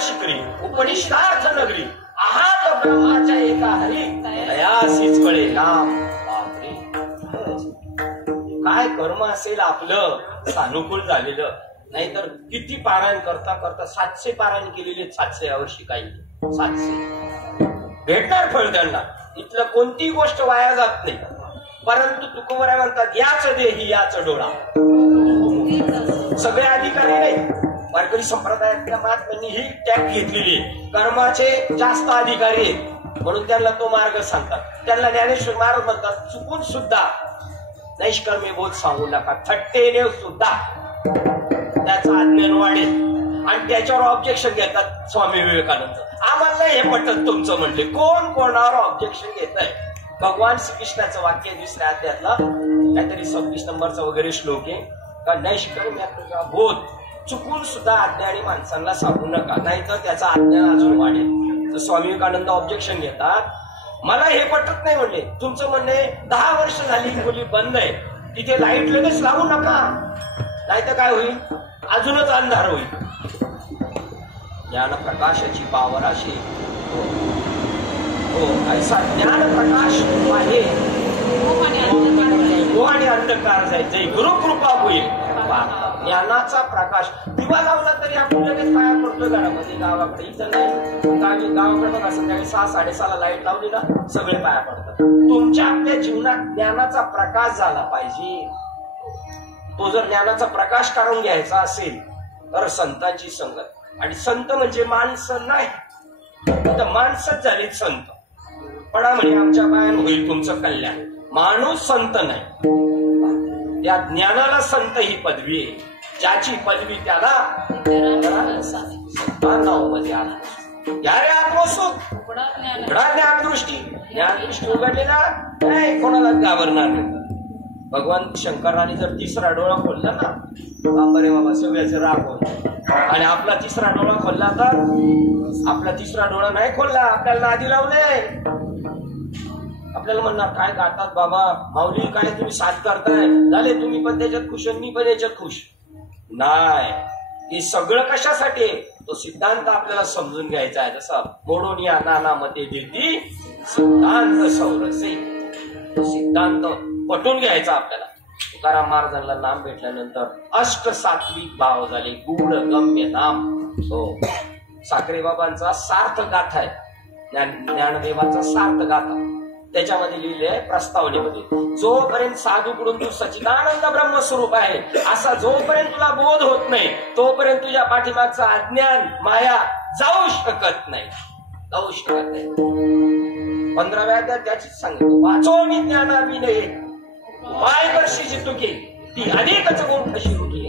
शिकरी उपनिषदार्थ नगरी आहात ब्रह्माच्या एका हरी तयासीच कळे नाम. बापरे, काय कर्म असेल आपलं सानुकूल झालेलं. नाहीतर किती पारायण करता करता 700 पारायण केलेले 700 यावर्षी काही 700 भेटणार फळ त्यांना. इथलं कोणतीही गोष्ट वाया जात नाही. परंतु तुकोबरा म्हणतात याच देही याच डोळा. सगळे अधिकारी नाही. वारकरी संप्रदायातल्या महात्म्यांनी ही टॅग घेतलेली कर्माचे जास्त अधिकारी आहेत. म्हणून त्यांना तो मार्ग सांगतात. त्यांना ज्ञानेश्वर महाराज म्हणतात चुकून सुद्धा नैष्कर्म्य बोध सांगू नका, थट्टेने सुद्धा त्याचं अज्ञान वाढेल. आणि त्याच्यावर ऑब्जेक्शन घेतात स्वामी विवेकानंद. आम्हाला नाही हे पटत तुमचं म्हणले. कोण कोणावर ऑब्जेक्शन घेत आहे? भगवान श्रीकृष्णाचं वाक्य दुसऱ्या अध्यायातला काहीतरी 26 नंबरचा वगैरे श्लोक आहे का, नैष्कर्म्याचा बोध चुकून सुद्धा अज्ञानी माणसांना सांगू नका, नाही तर त्याचा अज्ञान अजून वाढेल. तर स्वामी विवेकानंद ऑब्जेक्शन घेतात, मला हे पटत नाही म्हणले. तुमचं म्हणणे 10 वर्ष झाली मुली बंद आहे, तिथे लाईट लगेच लावू नका, नाही तर काय होईल, अजूनच अंधार होईल. ज्ञान प्रकाशाची पावर अशी हो ऐसा ज्ञान प्रकाश आहे आणि अंधकार जायचे गुरुकृपा होईल. ज्ञानाचा प्रकाश दिवा लावला तरी आपण लगेच पाया पडतो घरामध्ये. गावाकडे इथं नाही, गावाकडे बघा संध्याकाळी 6-6:30 लाईट लावली ना सगळे पाया पडतात. तुमच्या आपल्या जीवनात ज्ञानाचा प्रकाश झाला पाहिजे. तो जर ज्ञानाचा प्रकाश काढून घ्यायचा असेल तर संतांची संगत. आणि संत म्हणजे माणसं नाही, तर माणसंच झालीत संत. पडा म्हणे आमच्या पायान होईल तुमचं कल्याण. माणूस संत नाही, त्या ज्ञानाला संत ही पदवी आहे. ज्याची पदवी त्याला मध्ये आला. या रे आत्मसुख ज्ञानदृष्टी, ज्ञानदृष्टी उघडली ना नाही कोणाला घाबरणार नाही. भगवान शंकराने जर तिसरा डोळा खोलला ना, बाबरे बाबा सगळ्याचे राग होत. आणि आपला तिसरा डोळा खोलला तर आपला तिसरा डोळा नाही खोलला, आपल्याला नादी लावले. आपल्याला म्हणणार काय गातात बाबा माऊली, काय तुम्ही साथ करताय, झाले तुम्ही पण त्याच्यात खुश आणि मी पण याच्यात खुश. नाही, हे सगळं कशासाठी? तो सिद्धांत आपल्याला समजून घ्यायचा आहे. जसा मोडून या नाना मते देती सिद्धांत सौरसे, तो सिद्धांत पटून घ्यायचा आपल्याला. तुकाराम महाराजांना नाम भेटल्यानंतर अष्ट सात्विक भाव झाले, गुढ गम्य नाम. हो, साखरे बाबांचा सार्थ गाथा आहे, ज्ञानदेवाचा सार्थ गाथा त्याच्यामध्ये लिहिले आहे प्रस्तावनेमध्ये. जोपर्यंत साधूकडून तू सच्चिदानंद ब्रह्मस्वरूप आहे असा जोपर्यंत तुला बोध होत नाही तोपर्यंत तुझ्या पाठीमागचा अज्ञान माया जाऊ शकत नाही, जाऊ शकत नाही. 15व्या अध्यायात त्याचीच सांगितलं, वाचोनी ज्ञानाविनये उपाय करशीची तुकी ती अनेकच गुण कशी रुकी.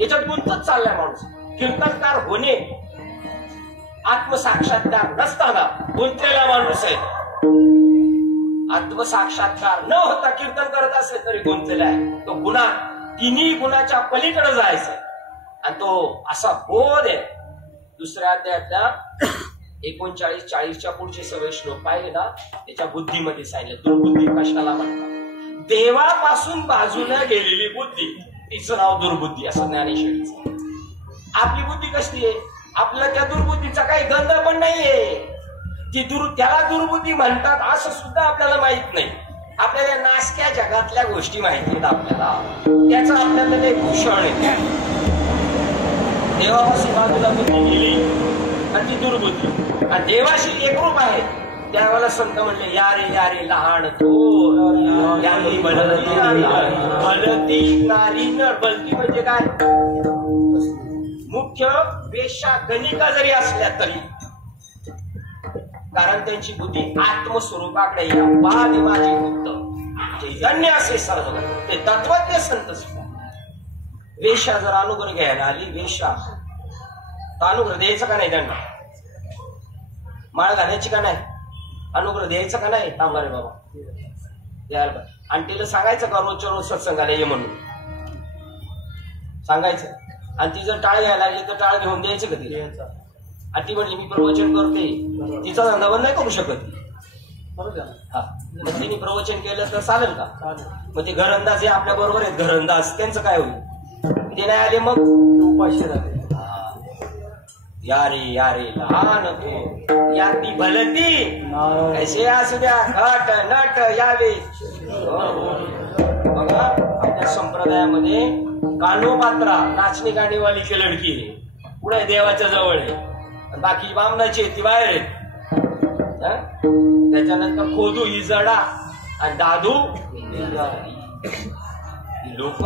याच्यात गुंतच चाललाय माणूस. कीर्तनकार होणे आत्मसाक्षात्कार नसताना गुंतलेला माणूस आहे. आत्मसाक्षात्कार न होता कीर्तन करत असेल तरी गुंतलेला आहे. तो गुन्हा तिन्ही गुणाच्या पलीकडे जायचं आणि तो असा बोध आहे. दुसऱ्या अध्यायातल्या 39-40च्या पुढचे सगळे श्लोक पाहिले ना, त्याच्या बुद्धीमध्ये सांगितलं दुर्बुद्धी कशाला म्हणतात. देवापासून बाजूला गेलेली बुद्धी तिचं नाव दुर्बुद्धी असं ज्ञानेश्वरीचं. आपली बुद्धी कसली आहे? आपल्या त्या दुर्बुद्धीचा काही गंध पण नाहीये. त्याला दुर्बुद्धी म्हणतात असं सुद्धा आपल्याला माहित नाही. आपल्याला नासक्या जगातल्या गोष्टी माहिती आहेत आपल्याला, त्याचं आपल्याला ते भूषण आहे. देवापासून बाजूला बुद्धी गेली आणि ती दुर्बुद्धी आणि देवाशी एकरूप आहे. त्यावेळेला संत म्हणले या रे लहान थोर भलती नारी नर. भलती म्हणजे काय? मुख्य वेश्या गणिका जरी असल्या तरी, कारण त्यांची बुद्धी आत्मस्वरूपाकडे या वाद माझे मुक्त चैतन्य असे सर्व ते तत्वज्ञ संत सुद्धा. वेश्या जर अनुग्रह घ्यायला आली, वेश्या तर अनुग्रह द्यायचं का नाही? त्यांना माळ घालायची का नाही? अनुग्रह द्यायचं का नाही? तांबारे बाबा द्यायला. आणि तिला सांगायचं का रोजच्या रोज सत्संगाला ये म्हणून सांगायचं. आणि ती जर टाळ घ्यायला लागली तर टाळ घेऊन द्यायचं का तिला? आणि ती म्हणली मी प्रवचन करते, तिचा धंदा बंद नाही करू शकत. हा, मग तिने प्रवचन केलं तर चालेल का? मग ते घरंदाज हे आपल्या बरोबर आहेत, घरंदाज त्यांचं काय होईल? ते नाही आले मग उपाशी राहते. या रे लहान या ती भलती कसे असू द्या घट नट यावे. बघा आपल्या संप्रदायामध्ये कानोपात्रा नाचणी गाणीवालीची लडकी आहे, पुढे देवाच्या जवळ आहे, बाकी बामणाची ती बाहेर आहे. त्याच्यानंतर खोदू ही जडा आणि दादू लोक.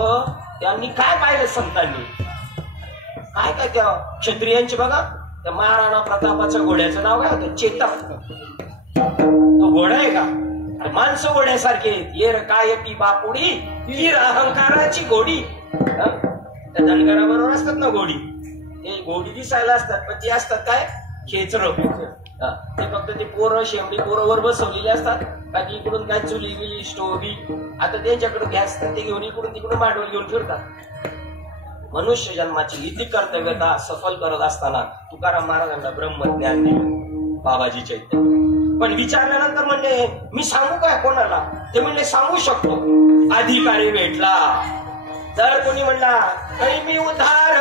त्यांनी काय पाहिलं संतांनी? काय त्या क्षत्रियांची बघा, त्या महाराणा प्रतापाच्या घोड्याचं नाव काय होतं? चेतक. तो घोडा आहे का? माणसं घोड्यासारखे येर काय ती बापुडी वीर अहंकाराची घोडी. त्या धनगराबरोबर असतात ना घोडी, ते घोडी दिसायला असतात पण ती असतात काय खेचर. ते फक्त ते पोरं शेवटी पोरवर बसवलेले असतात. बाकी इकडून काय चुली बिली स्टोव्ही आता त्यांच्याकडे गॅस ते घेऊन इकडून तिकडून भांडवल घेऊन फिरतात. मनुष्य जन्माची इति कर्तव्यता सफल करत असताना तुकाराम महाराजांना ब्रह्मज्ञान दिलं बाबाजी चैतन्य. पण विचारल्यानंतर म्हणले मी सांगू काय कोणाला? ते म्हणले सांगू शकतो, अधिकारी भेटला. जर कोणी म्हणला काही मी उधार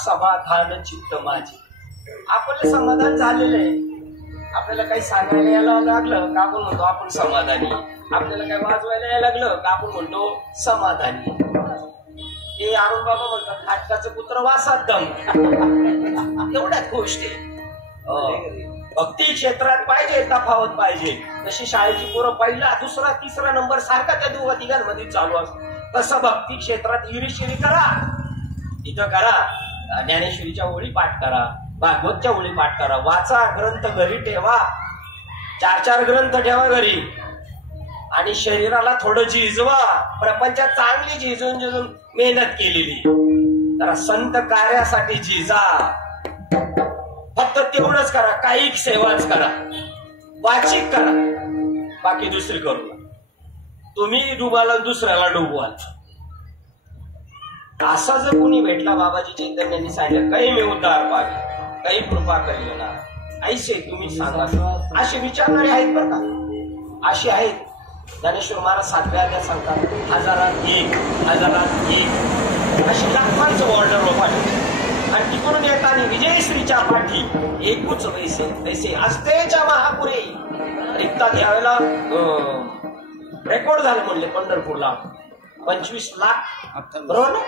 समाधान चित्त माझे. आपलं समाधान झालेलं आहे. आपल्याला काही सांगायला यायला लागलं का आपण म्हणतो आपण समाधानी. आपल्याला काही वाजवायला यायला लागलं का आपण म्हणतो समाधानी. हे अरुण बाबा म्हणतात नाटकाचं पुत्र वासात दम. एवढ्याच गोष्टी भक्ती क्षेत्रात पाहिजे तफावत पाहिजे. तशी शाळेची पोरं पहिला दुसरा तिसरा नंबर सारखा त्या दोघा तिघांमध्ये चालू असतो. तसं भक्ती क्षेत्रात इरिशिरी करा, इथं करा. ज्ञानेश्वरीच्या ओळी पाठ करा, भागवतच्या ओळी पाठ करा, वाचा, ग्रंथ घरी ठेवा, 4-4 ग्रंथ ठेवा घरी. आणि शरीराला थोडं झिजवा. प्रपंचात चांगली झिजून मेहनत केलेली. जरा संत कार्यासाठी झिजा. फक्त तेवढंच करा, काही सेवाच करा, वाचिक करा, बाकी दुसरी करू नका. तुम्ही डुबाला दुसऱ्याला डुबवाल. असा जर कोणी भेटला बाबाजी चैतन्यांनी सांगितलं काही मी उद्धार पावे, काही कृपा करी ना ऐसे तुम्ही सांगा. असे विचारणारे आहेत बरं का, असे आहेत. ज्ञानेश्वर महाराज 7व्या अध्यायात सांगतात 1001, 1001 अशी लाखांचं ऑर्डर वापरली. आणि तिकडून येताना विजयश्रीच्या पाठी एकूच पैसे असतेच्या महापुरे रिक्तात यावेळेला रेकॉर्ड झालं म्हणले पंढरपूरला 25 लाख बरोबर ना,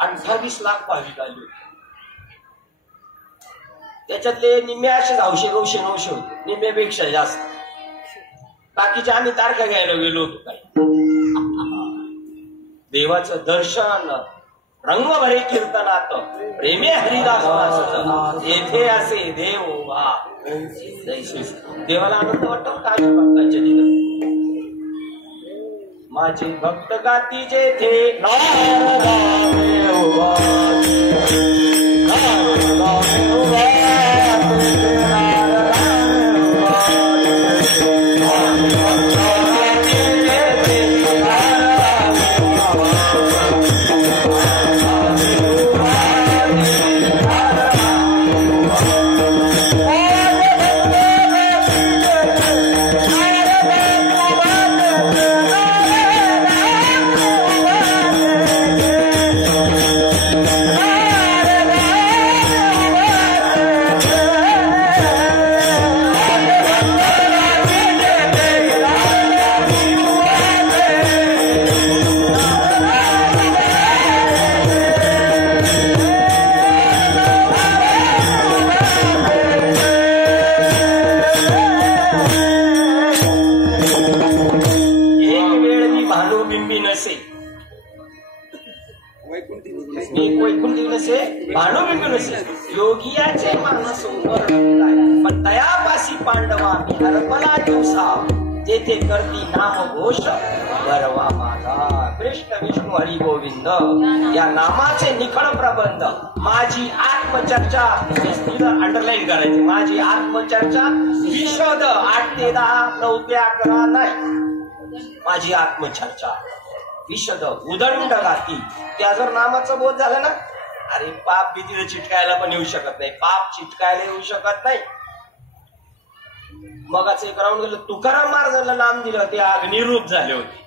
28 लाख भाविक आले. त्याच्यातले निम्मे असे 900 होते, निम्म्यापेक्षा जास्त. बाकीचे आम्ही तारखा घ्यायला गेलो होतो. काही देवाचं दर्शन रंग भरे कीर्तनात प्रेमे हरिदास वाचत येथे असे देव वा. देवाला आनंद वाटतो काय भक्तांच्या तिथं. माझे भक्त गाती जेथे वर्णलेला आहे. पण तयापासी पांडवा मी हरपला दिवसा तेथे करती नाम घोष गरवा माझा. कृष्ण विष्णू हरी गोविंद या नामाचे निखळ प्रबंध. माझी आत्मचर्चा अंडरलाईन करायची. माझी आत्मचर्चा विशद 8 ते 10 9 ते 11 नाही. माझी आत्मचर्चा विशद उदंड गाती. त्या जर नामाचं बोध झालं ना, अरे पाप भीतीला चिटकायला पण येऊ शकत नाही. पाप चिटकायला येऊ शकत नाही. मगाच एक राऊंड गेलं, तुकाराम महाराजांना नाम दिलं, ते अग्निरूप झाले होते.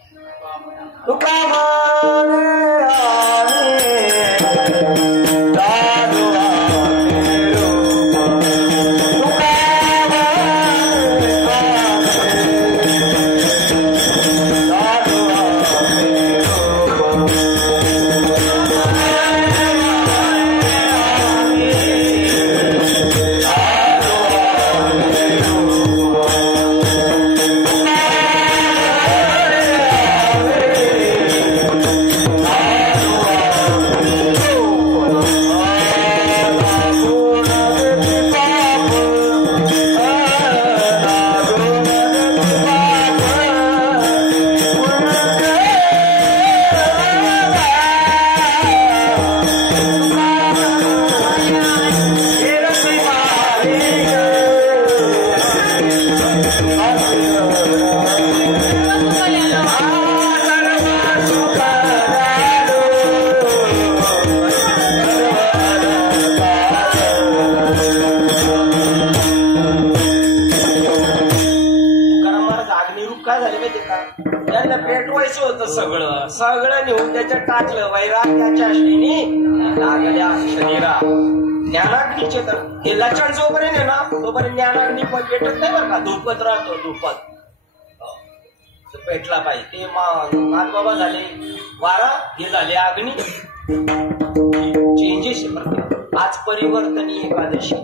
सगळं नेऊन त्याच्यात टाकलं. वैराग्याच्या श्रेणी लागल्या शरीरा. ज्ञानाग्नीचे तर हे लचण जोपर्यंत आहे ना, तोपर्यंत ज्ञानाग्नी पण पेटत नाही बरं का. धुपत राहतो. धुपत पेटला पाहिजे. ते नागबाबा झाले वारा, हे झाले अग्नी. चेंजेस आज परिवर्तनी एकादशी,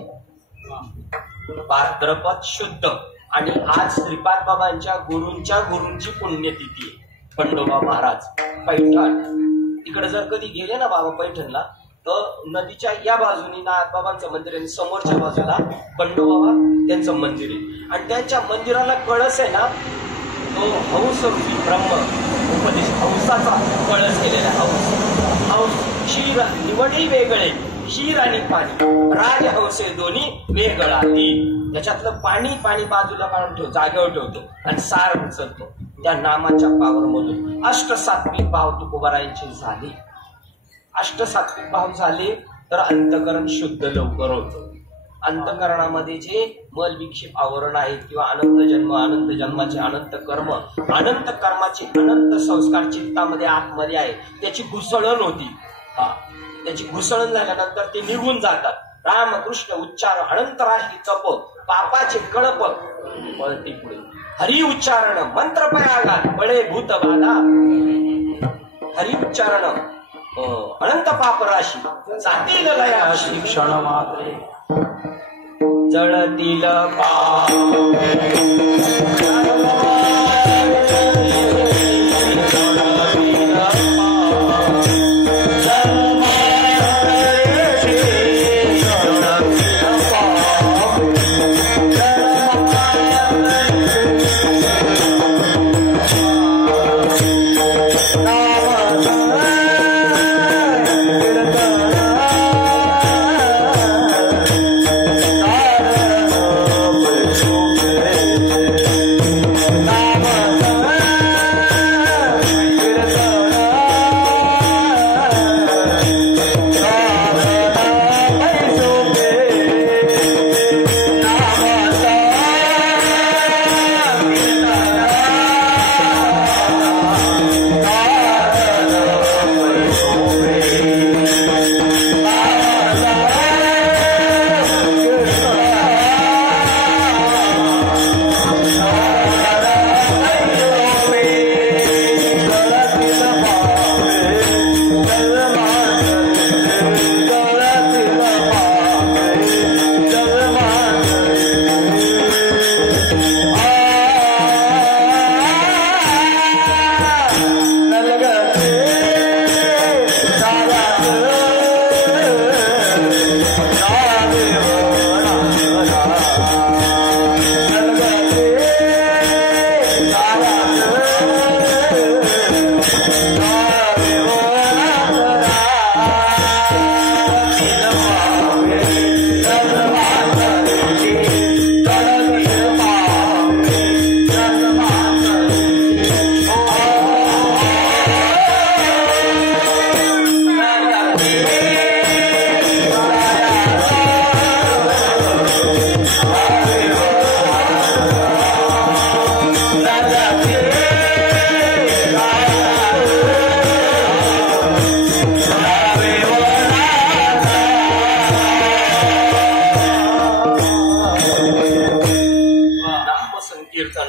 भाद्रपद शुद्ध. आणि आज श्रीपाद बाबांच्या गुरूंची पुण्यतिथी आहे. खंडोबा महाराज पैठण. तिकडे जर कधी गेले ना बाबा पैठणला, तर नदीच्या या बाजूनी नाथबाबांचं मंदिर आहे, समोरच्या बाजूला खंडोबा त्यांचं मंदिर आहे. आणि त्यांच्या मंदिराला कळस आहे ना, तो हंस ब्रह्म उपदेश हंसाचा कळस केलेला. हंस क्षीर निवडी वेगळे, क्षीर आणि पाणी राजहंसे दोन्ही वेगळा. त्याच्यातलं पाणी बाजूला काढून ठेवतो, जागेवर ठेवतो आणि सार उचलतो. त्या नामाच्या पावर मधून अष्टसात्विक भाव तुकोबारायांचे झाले. अष्टसात्विक भाव झाले तर अंतकरण शुद्ध लवकर होतं. अंतकरणामध्ये जे मल विक्षेप आवरण आहेत किंवा अनंत जन्म, अनंत जन्माचे अनंत कर्म, अनंत कर्माचे अनंत संस्कार चित्तामध्ये आतमध्ये आहे, त्याची घुसळण होती. त्याची घुसळण झाल्यानंतर ते निघून जातात. रामकृष्ण उच्चार अनंत राशी तप पापाचे कळप पळते पुढे. हरी उच्चारण मंत्र पयागात बळे भूत बाधा. हरी उच्चारण अनंत पाप राशी जातील लया शिक्षण मात्रे जळतील पाप.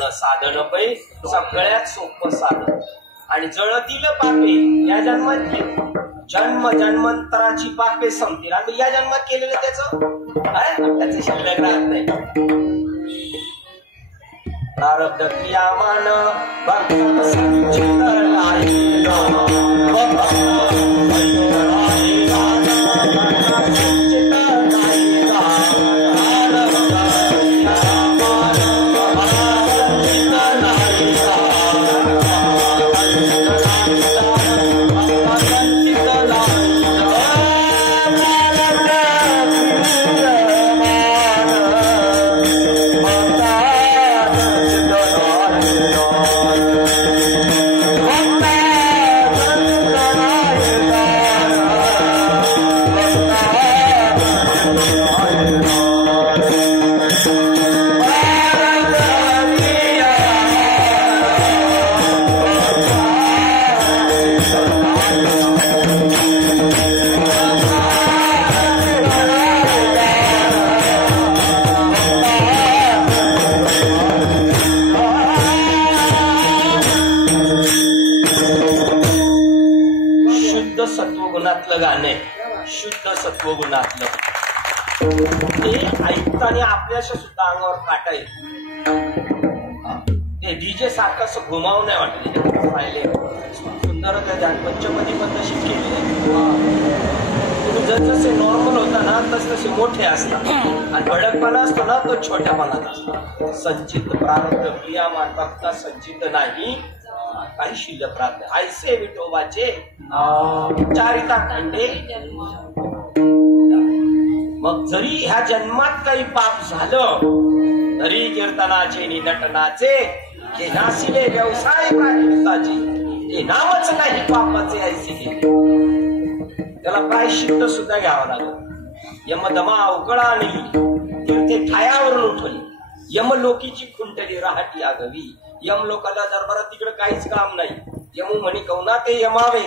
साधन साधन पै सगळ्यात सोपं साधन. आणि जळतील पापे या जन्मातली जन्म जन्मांतराची पापे संपतील. आणि या जन्मात केलेलं त्याचं शिल्लक राहत नाही. प्रारब्ध क्रियामान भक्त संचित गाणे शुद्ध सत्वगुणातलं ते ऐकताना आपल्याशी सुद्धा अंगावर काटा येतो. ते डीजे सारखं असं घुमावून नाही वाटले पाहिले. सुंदर त्या पंचमधी पण तशी केली. तुम्ही जसजसे नॉर्मल होता ना तसतसे मोठे असतात आणि भडकपणा असतो ना तो छोट्यापणात असतो. संचित प्रारब्ध क्रियामान भक्ता संचित नाही काही शिल्लक राहत नाही. ऐसे विठोबाचे चारिता खंडे. मग जरी ह्या जन्मात काही पाप झालं तरी कीर्तनाचे नि नटनाचे हे नासिले व्यवसाय प्रायश्चित्ताचे हे नावच नाही पापाचे ऐसे गेले. त्याला प्रायश्चित्त सुद्धा घ्यावं लागलं. यमदमा उकळा नेली तीर्थे ठायावरून उठवली. यमलोकीची खुंटली राहटी आगवी. यम लोकाला दरबारात तिकडे काहीच काम नाही. यमू म्हणे कवना ते यमावे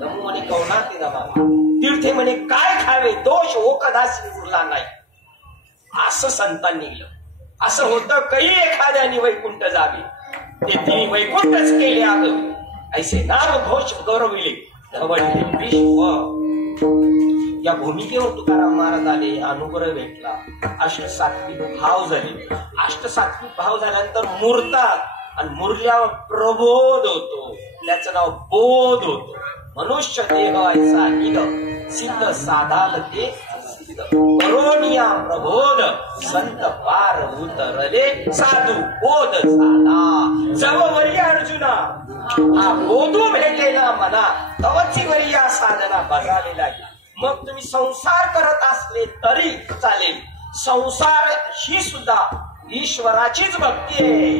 नमू म्हणे कवना ते नमावे. तीर्थे म्हणे काय खावे दोष हो कदाचित उरला नाही. असं संतांनी लिहिलं. असं होतं काही एखाद्याने वैकुंठ जावे ते तिने वैकुंठच केले आगवे. ऐसे नाम घोष गौरविले धवळले विश्व. या भूमिकेवर तुकाराम महाराज आले. अनुग्रह भेटला. अष्टसात्विक भाव झाले. अष्टसात्विक भाव झाल्यानंतर मुरतात आणि मुरल्यावर प्रबोध होतो. त्याचं नाव बोध होतो. मनुष्य देह ऐसा निग सिद्ध साधाल ते सिद्ध करोनिया प्रबोध संत पार उतरले साधू बोध झाला. जव वरी अर्जुना हा बोधू भेटेला मना तवची वरी या साधना बघावी लागली. मग तुम्ही संसार करत असले तरी चालेल. संसार ही सुद्धा ईश्वराचीच भक्ती आहे.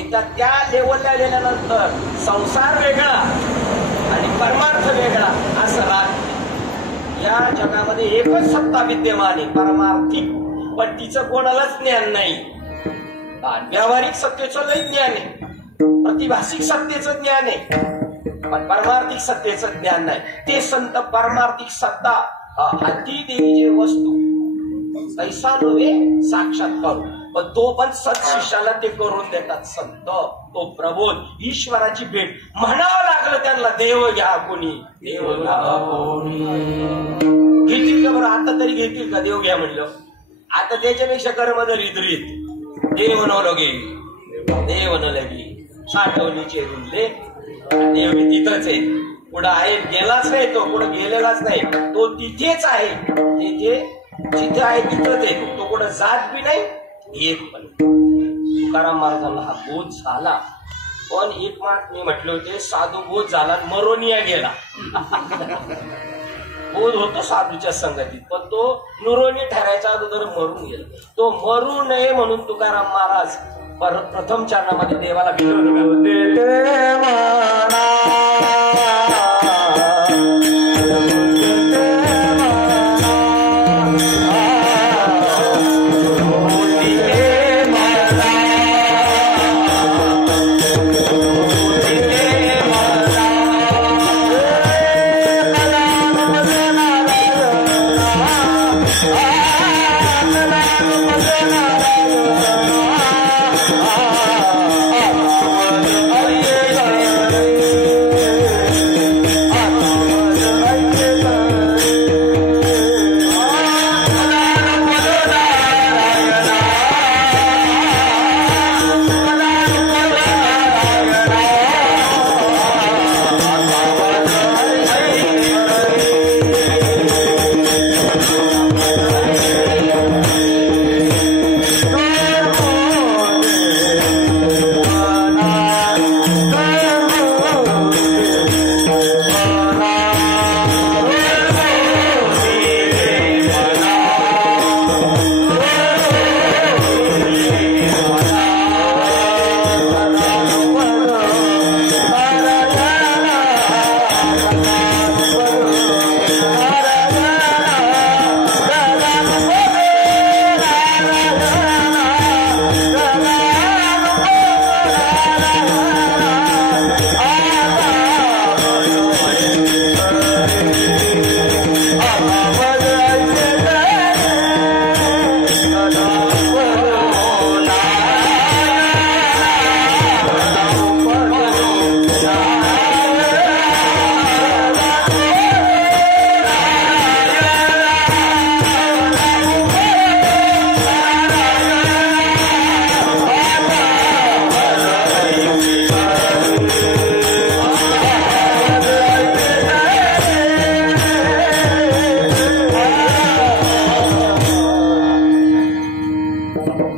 एकदा त्या लेवलला गेल्यानंतर संसार वेगळा आणि परमार्थ वेगळा असं राहत. या जगामध्ये एकच सत्ता विद्यमान आहे परमार्थिक. पण तिचं कोणालाच ज्ञान नाही. व्यावहारिक सत्तेचं लई ज्ञान आहे. प्रतिभासिक सत्तेचं ज्ञान आहे पण परमार्थिक सत्तेचं ज्ञान नाही. ते संत परमार्थिक सत्ता हाती देवीचे वस्तू पैसा नव्हे साक्षात करू. पण तो पण सत्शिष्याला ते करून देतात संत. तो प्रबोध ईश्वराची भेट म्हणावं लागलं त्यांना. देव घ्या कोणी देव घ्या कोणी. घेतील का बरं? आता तरी घेतील का देव घ्या म्हणलं? आता त्याच्यापेक्षा कर्म जरी देव न लगे देव न लगे साठवणीचे रुंदले. देव तिथंच आहे. पुढं आहे गेलाच नाही. तो पुढे गेलेलाच नाही. तो तिथेच आहे. जिथे आहे तिथंच आहे. तो कुठं जात बी नाही एक पण. तुकाराम महाराजांना हा बोध झाला. पण एक मात मी म्हटले होते साधू बोध झाला मरोनिया गेला. बोध होतो साधूच्या संगतीत पण तो नुरोनी ठरायच्या अगोदर मरून गेला. तो मरू नये म्हणून तुकाराम महाराज प्रथम चरणामध्ये देवाला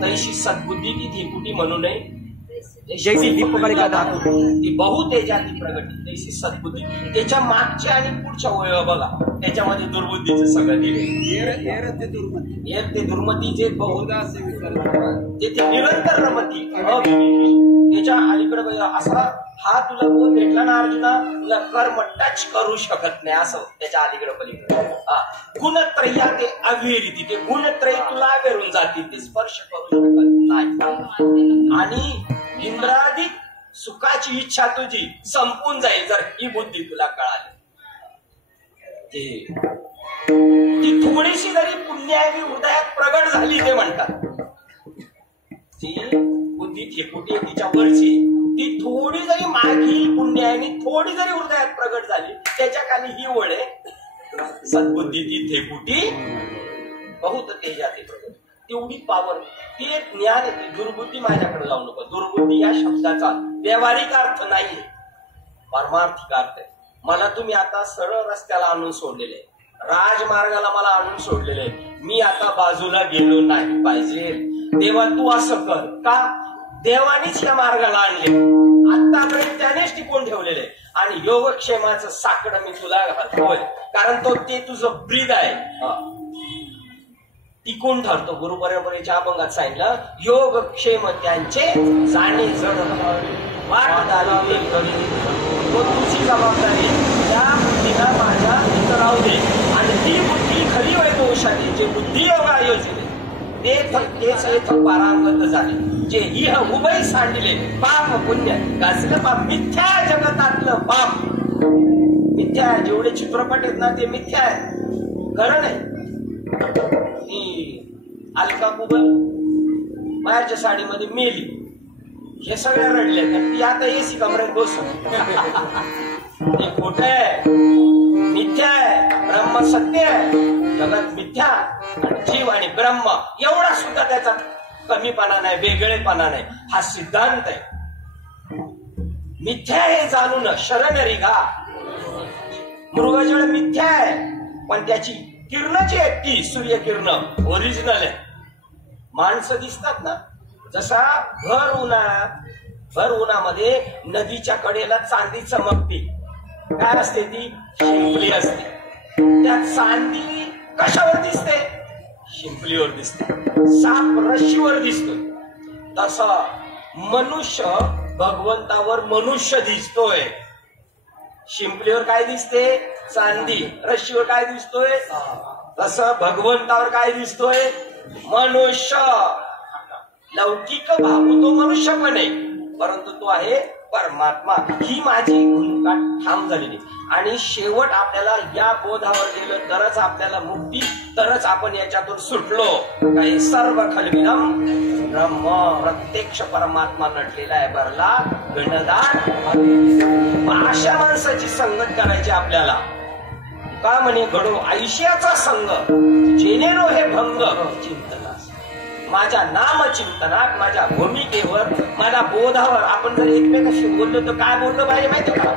तैशी सद्बुद्धी ती धेकुटी म्हणू नये जैसी दीपकळी का धातू ती बहुतेजाती प्रगती तैशी सद्बुद्धी. त्याच्या मागच्या आणि पुढच्या वय बघा त्याच्यामध्ये दुर्बुद्धीचं सगळं दिले. ते दुर्मती जे बहुधा ते निरंतर रमती त्याच्या अलीकडे असा हा तुला गुण भेटला ना अर्जुना तुला कर्म टच करू शकत नाही असं त्याच्या अलीकडे पलीकडे. गुणत्रया ते अविरिती ते गुणत्रय तुला वेरून जातील ते स्पर्श करू शकत नाही. आणि इंद्राधिक सुखाची इच्छा तुझी संपून जाईल जर ही बुद्धी तुला कळाली. ती थोडीशी जरी पुण्यावी हृदयात प्रगट झाली ते म्हणतात. ती बुद्धी ठेकुटी तिच्या वरची ती थोडी जरी मागी पुण्याने थोडी जरी हृदयात प्रगट झाली त्याच्या खाली ही ओळ आहे सद्बुद्धी ती ठेकुटी बहुत तेजाती प्रगट. तेवढी पावर ती एक ज्ञान आहे. ती दुर्बुद्धी माझ्याकडे लावू नको. दुर्बुद्धी या शब्दाचा व्यावहारिक अर्थ नाहीये परमार्थिक अर्थ आहे. मला तुम्ही आता सरळ रस्त्याला आणून सोडलेले राजमार्गाला मला आणून सोडलेले मी आता बाजूला गेलो नाही पाहिजे. तेव्हा तू असं कर का देवानीच या मार्गाला आणले आतापर्यंत त्यानेच टिकून ठेवलेले आणि योगक्षेमाचं साकडं मी तुला घालतोय कारण तो ते तुझं ब्रीद आहे टिकून ठरतो. गुरु परंपरेच्या अभंगात सांगितलं योगक्षेम त्यांचे जाणे जड वाटदारी तो तुझी जबाबदारी त्या बुद्धीला माझ्या इथं राहू दे. आणि ती बुद्धी खरी वैभवशाली जे बुद्धी योगा योजले तेच पारांगत झाले जे इह उभय सांडले पाप पुण्य गाजलं पाप मिथ्या जगतातलं पाप. मिथ्या जेवढे चित्रपट आहेत ना ते मिथ्या आहे खरं नाही. अलका कुबल मायाच्या साडीमध्ये मेली हे सगळ्या रडले ती आता एसी कमरेत बसून हे खोट आहे मिथ्या आहे ब्रह्म सत्य आहे जगत मिथ्या आणि जीव आणि ब्रह्म एवढा सुद्धा त्याचा कमीपणा नाही वेगळेपणा नाही हा सिद्धांत आहे. मिथ्या हे जाणून शरण रिघा. मृगजळ मिथ्या आहे पण त्याची किरण जी आहेत ती सूर्यकिरण ओरिजिनल आहे. माणसं दिसतात ना जसा भर उन्हामध्ये नदीच्या कडेला चांदी चमकते काय असते ती शिंपली असते. त्या चांदी कशावर दिसते शिंपलीवर दिसते. साप रशीवर दिसतोय तसं मनुष्य भगवंतावर मनुष्य दिसतोय. शिंपलीवर काय दिसते चांदी रशीवर काय दिसतोय तसं भगवंतावर काय दिसतोय मनुष्य. लौकिक भाऊ तो मनुष्य पण आहे परंतु तो आहे परमात्मा. ही माझी भूमिका ठाम झालेली आणि शेवट आपल्याला या बोधावर गेलं तरच आपल्याला मुक्ती तरच आपण याच्यातून सुटलो. काही सर्व खलविलम ब्रह्म प्रत्यक्ष परमात्मा नटलेला आहे भरला गणदाट. अशा माणसाची संगत करायची आपल्याला का म्हणे घडो आयुष्याचा संग जेनेनो हे भंग चिंतनास. माझ्या नाम चिंतनात माझ्या भूमिकेवर माझ्या बोधावर आपण जर एकमेकाशी बोललो तर काय बोललं पाहिजे माहिती का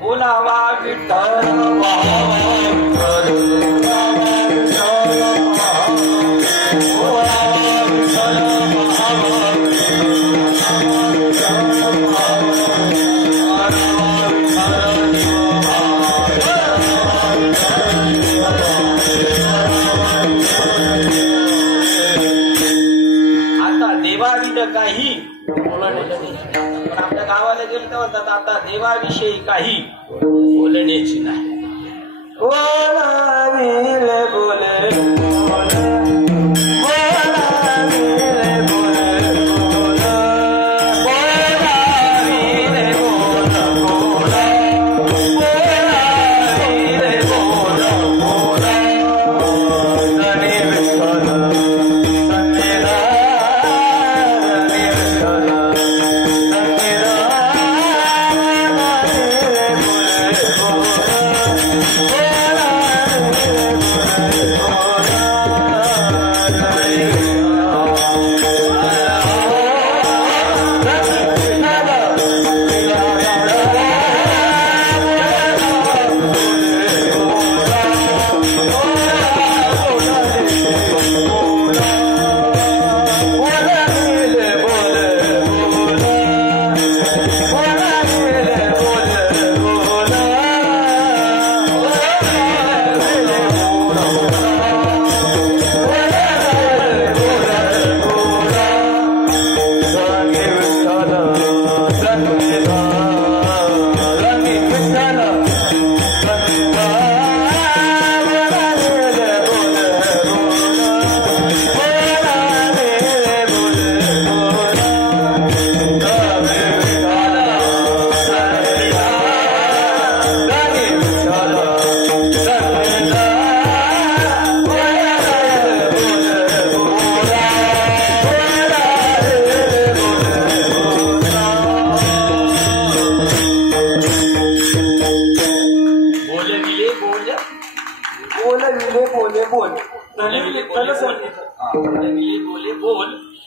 बोलावा विठ्ठल काही पण आपल्या गावाला गेलं तर म्हणतात आता देवाविषयी काही बोलण्याची नाही.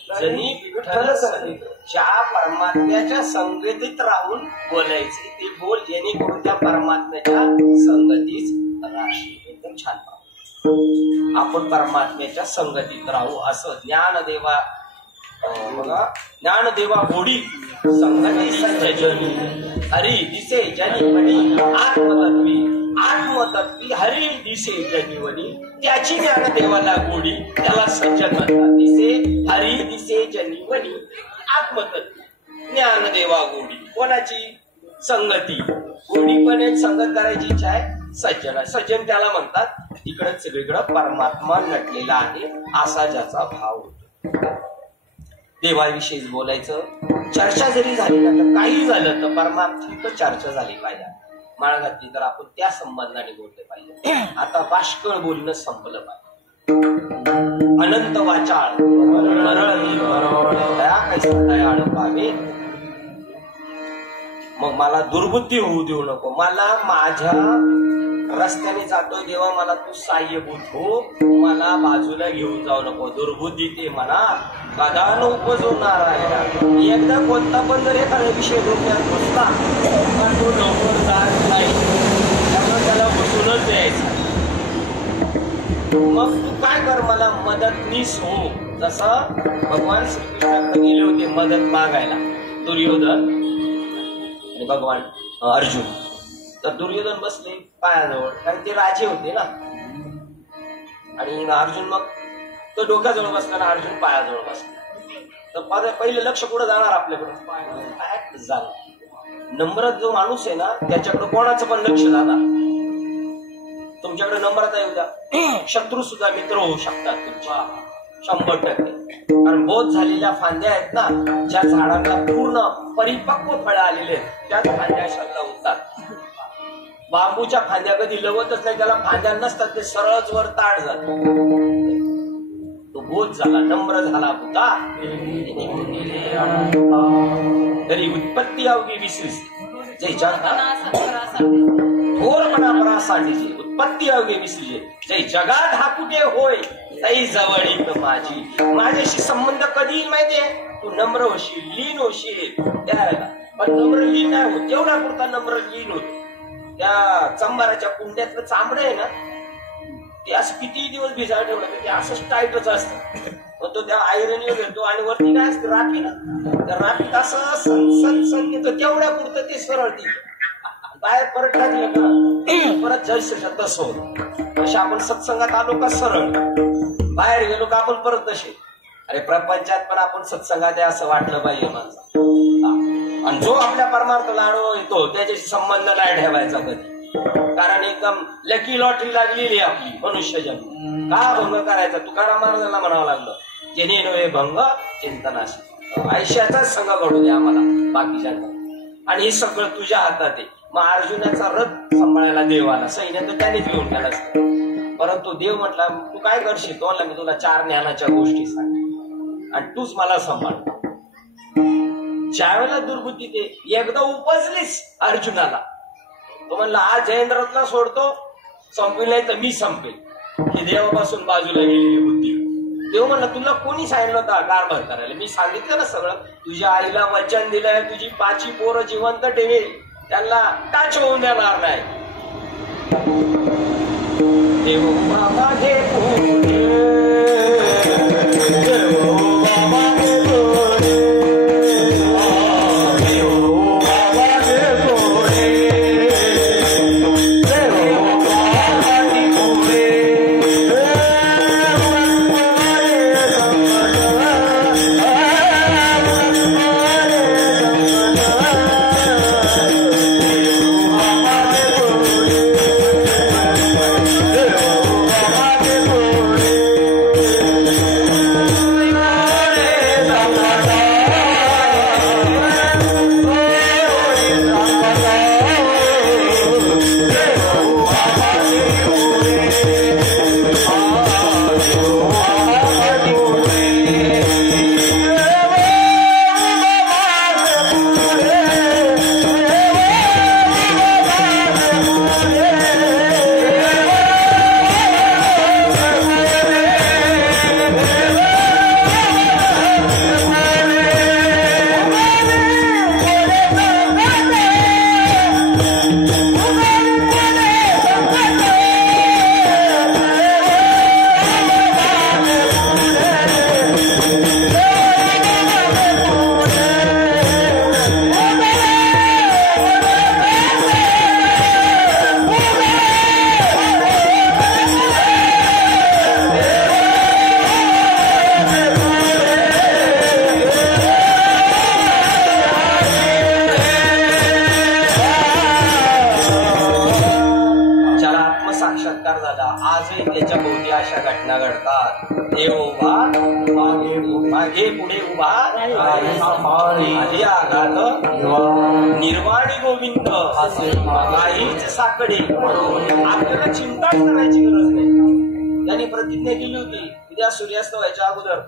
जनी विठ्ठल संगीत, ज्या परमात्म्याच्या संगतीत राहून बोलायचे ते बोल, जेणेकरून त्या परमात्म्याच्या संगतीच राशी. एकदम छान. आपण परमात्म्याच्या संगतीत राहू असं ज्ञानदेवा बघा, ज्ञानदेवा गोडी संगती संजनी हरी दिसे जनीवनी आत्मतत्वी, आत्मतत्वी हरी दिसे जनीवनी. त्याची ज्ञानदेवाला गोडी, त्याला सज्जन म्हणतात. दिसे हरी दिसे जनीवनी आत्मतत्वी ज्ञानदेवा गोडी. कोणाची संगती? गोडी पण एक संगत करायची इच्छा आहे. सज्जन, सज्जन त्याला म्हणतात. तिकडे सगळीकडे परमात्मा नटलेला आहे असा ज्याचा भाव होतो. देवाविषयीच बोलायचं. चर्चा जरी झाली ना तर काही झालं तर परमात्मिक चर्चा झाली पाहिजे. माळ घातली तर आपण त्या संबंधाने बोलले पाहिजे. आता बाष्कळ बोलणं संपलं पाहिजे. अनंत वाचाळ पावे. मग मला दुर्बुद्धी होऊ देऊ नको. मला माझ्या रस्त्याने जातोय देवा, मला तू साह्यभूत हो, मला बाजूला घेऊन जाऊ नको. दुर्बुद्धी ते म्हणा कदा उपजो नारायण. एकदा कोणता पण जर एखादा विषय डोक्यात बसला तो लवकर जात नाही, त्यामुळे त्याला बसूनच द्यायचा. मग तू काय कर, मला मदतनीस हो. जसं भगवान श्रीकृष्णाकडे गेले होते मदत मागायला दुर्योधन आणि भगवान अर्जुन. तर दुर्योधन बसले पायाजवळ, कारण ते राजे होते ना. आणि अर्जुन मग तो डोक्याजवळ बसला ना, अर्जुन पायाजवळ बसला. तर पहिले लक्ष कुठं जाणार आपल्याकडे? पायात झालं. नम्रत जो माणूस आहे ना त्याच्याकडे कोणाचं पण लक्ष जाणार. तुमच्याकडे नम्रता येऊ द्या, शत्रू सुद्धा मित्र होऊ शकतात तुमच्या 100%. कारण बोध झालेल्या फांद्या आहेत ना, ज्या झाडांना पूर्ण परिपक्व फळं आलेले आहेत त्याच फांद्या शल्ला होतात. बांबूच्या फांद्या कधी लवतच नाही, त्याला फांद्या नसतात, ते सरळच वर ताड जात. तो बोध झाला, नम्र झाला होता. तरी उत्पत्ती अवघी विसरीस जय थोरपणा परासांडीची. उत्पत्ती अवघी विसरीजे जय जगात हा कुठे होय तई जवळीक माझी. माझ्याशी संबंध कधी येईल माहितीये? तू नम्र होशील, लीन होशील. त्याला पण नम्र लीन नाही होत, तेवढा पुरता नम्र लीन होत. त्या चंबाराच्या कुंड्यातलं चांबड आहे ना, ते असं किती दिवस भिजायला ठेवलं तर ते असंच टाईटच असतं. मग तो त्या आयरनवर घेतो आणि वरती काय असतं राखी ना, त्या राखीत असं सण सण येतो, तेवढ्या पुरतं ते सरळ ती बाहेर परत टाकलं का परत जैसे तसं होत. अशा आपण सत्संगात आलो का सरळ, बाहेर गेलो का आपण परत तसे. अरे प्रपंचात पण आपण सत्संगात आहे असं वाटलं पाहिजे माणसं. आणि जो आपल्या परमार्थाला आडवा येतो त्याच्याशी संबंध नाही ठेवायचा कधी. कारण एकदम लकी लॉटरी लागलेली आपली मनुष्य जन्म. का भंग करायचा? तुकाराम महाराजांना म्हणावं लागलं, जेणे नव्हे भंग चिंतनाशी. आयुष्याचाच संघ घडू दे आम्हाला बाकीच्यांना, आणि हे सगळं तुझ्या हातात आहे. मग अर्जुनाचा रथ सांभाळायला देव आला, सैन्य तर त्यानेच घेऊन गेला असतं. परंतु देव म्हटला तू काय करशील? तो म्हणला मी तुला 4 ज्ञानाच्या गोष्टी सांग आणि तूच मला सांभाळ. ज्यावेळेला दुर्बुद्धी ते एकदा उपजलीस अर्जुनाला, तो म्हणला आज जयेंद्रला सोडतो, संपेल नाही तर मी संपेल. ही देवापासून बाजूला गेलेली बुद्धी. देव म्हणला तुला कोणी सांगितलं होतं कारभार करायला? मी सांगितलं ना सगळं. तुझ्या आईला वचन दिलंय, तुझी 5 पोरं जिवंत ठेवेल, त्यांना टाच होऊन देणार नाही. देव बाबा घे पुढे उभा आली आघात निर्वाणी गोविंद काहीच साकडे. आपल्याला चिंताच करायची गरज नाही. त्यांनी प्रतिज्ञा केली होती उद्या सूर्यास्त व्हायच्या अगोदर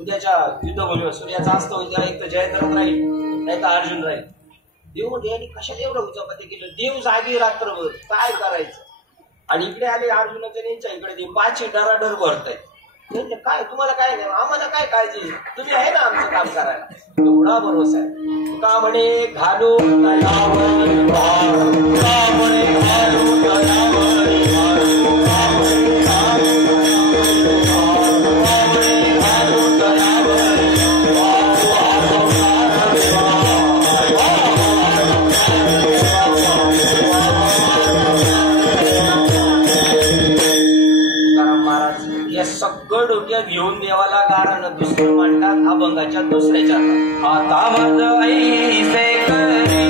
उद्याच्या युद्धभूमीवर सूर्याचा अस्त होईल, एक तर जयद्रथ राहील नाही तर अर्जुन राहील. देव म्हणजे यांनी कशाला एवढं उचापत्य केलं. देव जागी रात्रभर काय करायचं. आणि इकडे आले अर्जुन त्यांच्या इकडे ते 5 डराडर भरतायत. काय तुम्हाला काय नाही, आम्हाला काय काळजी, तुम्ही आहे ना आमचं काम करायला. एवढा भरोसा आहे. का म्हणे घालू तयावर का म्हणे घालू तयावर सगळं डोक्यात घेऊन देवाला गाणं दुसरं म्हणतात अभंगाच्या दुसऱ्याच्या. आता माझं ऐसे करी,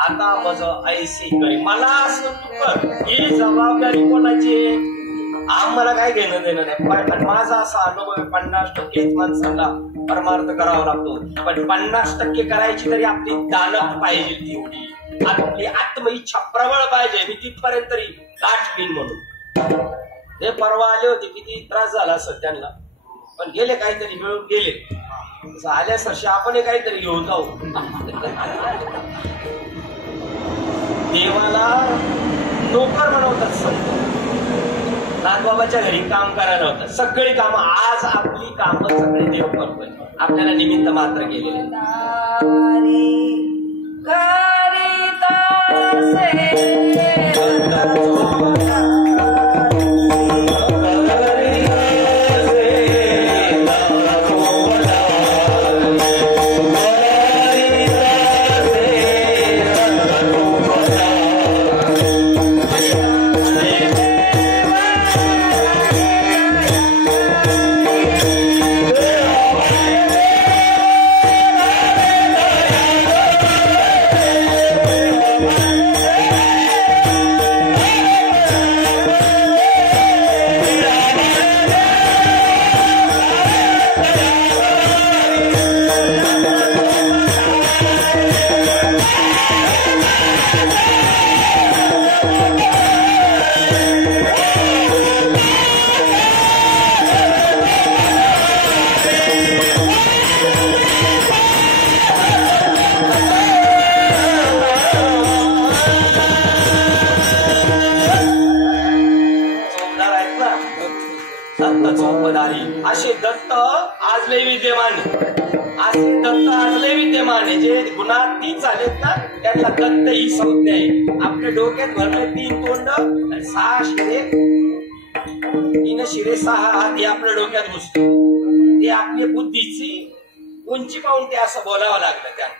आता माझं ऐसे करी, मला असं ही जबाबदारी कोणाची. आम्हाला काय घेणं देणं नाही. माझा असा अनुभव 50% माणसांना परमार्थ करावा लागतो, पण 50% करायची तरी आपली दानत पाहिजे तेवढी, आपली आत्मइच्छा प्रबळ पाहिजे. मी तिथपर्यंत तरी गाठ घेईन म्हणून. ते परवा आले होते, किती त्रास झाला असं त्यांना, पण गेले काहीतरी मिळून गेले. आल्यासरशी आपण काहीतरी घेऊन जाऊ. देवाला नोकर बनवतात संत. नाथबाबाच्या घरी काम करायला होतं. सगळी कामं आज आपली कामं सगळे देव करतोय. आपल्याला निमित्त मात्र केलेले. असे दत्त आज लय विद्यमान. असे दत्त आज लय विद्यमान आहे. जे गुणातीत झालेत ना त्यांना दत्त ही संज्ञा आहे. आपल्या डोक्यात भरले 3 तोंड आणि 6 शिरे, 3 शिरे 6 हात हे आपल्या डोक्यात घुसते. ते आपल्या बुद्धीची उंची पाहून ते असं बोलावं लागलं त्यांना.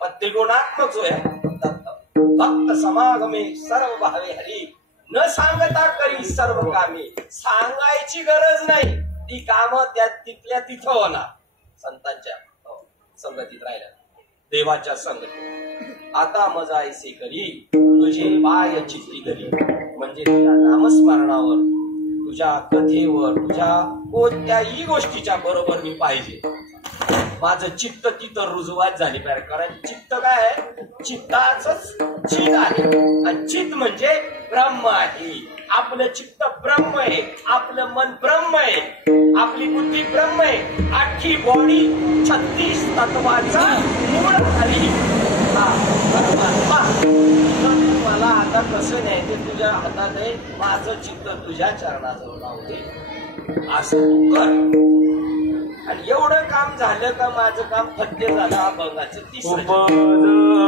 पण ते गुणात्मक जो आहे दत्त. भक्त समागमे सर्व भावे हरी न सांगता करी सर्व कामे. सांगायची गरज नाही, ती कामं त्या तिथल्या तिथं होणार. संतांच्या संगतीत राहिल्या, देवाच्या संगतीत. आता मजा ऐसे करी तुझे बाय चित्ती धरी. म्हणजे तुझ्या नामस्मरणावर, तुझ्या कथेवर, तुझ्या कोणत्याही गोष्टीच्या बरोबर मी पाहिजे. माझं चित्त तिथं रुजवात झाली पाहिजे. कारण चित्त काय आहे? चित्ताच चित आहे, आणि चित म्हणजे ब्रह्म आहे. आपलं चित्त ब्रह्म आहे, आपलं मन ब्रह्म आहे, आपली बुद्धी ब्रह्म आहे. अख्खी बॉडी 36 तत्वाचा मूळ हरी हा परमात्मा. मला आता कसं नाही ते तुझ्या हातात आहे. माझं चित्त तुझ्या चरणाजवळ लावू दे, असं कर. आणि एवढं काम झालं का माझं काम फत्ते झालं. अभंगाचं तिसरं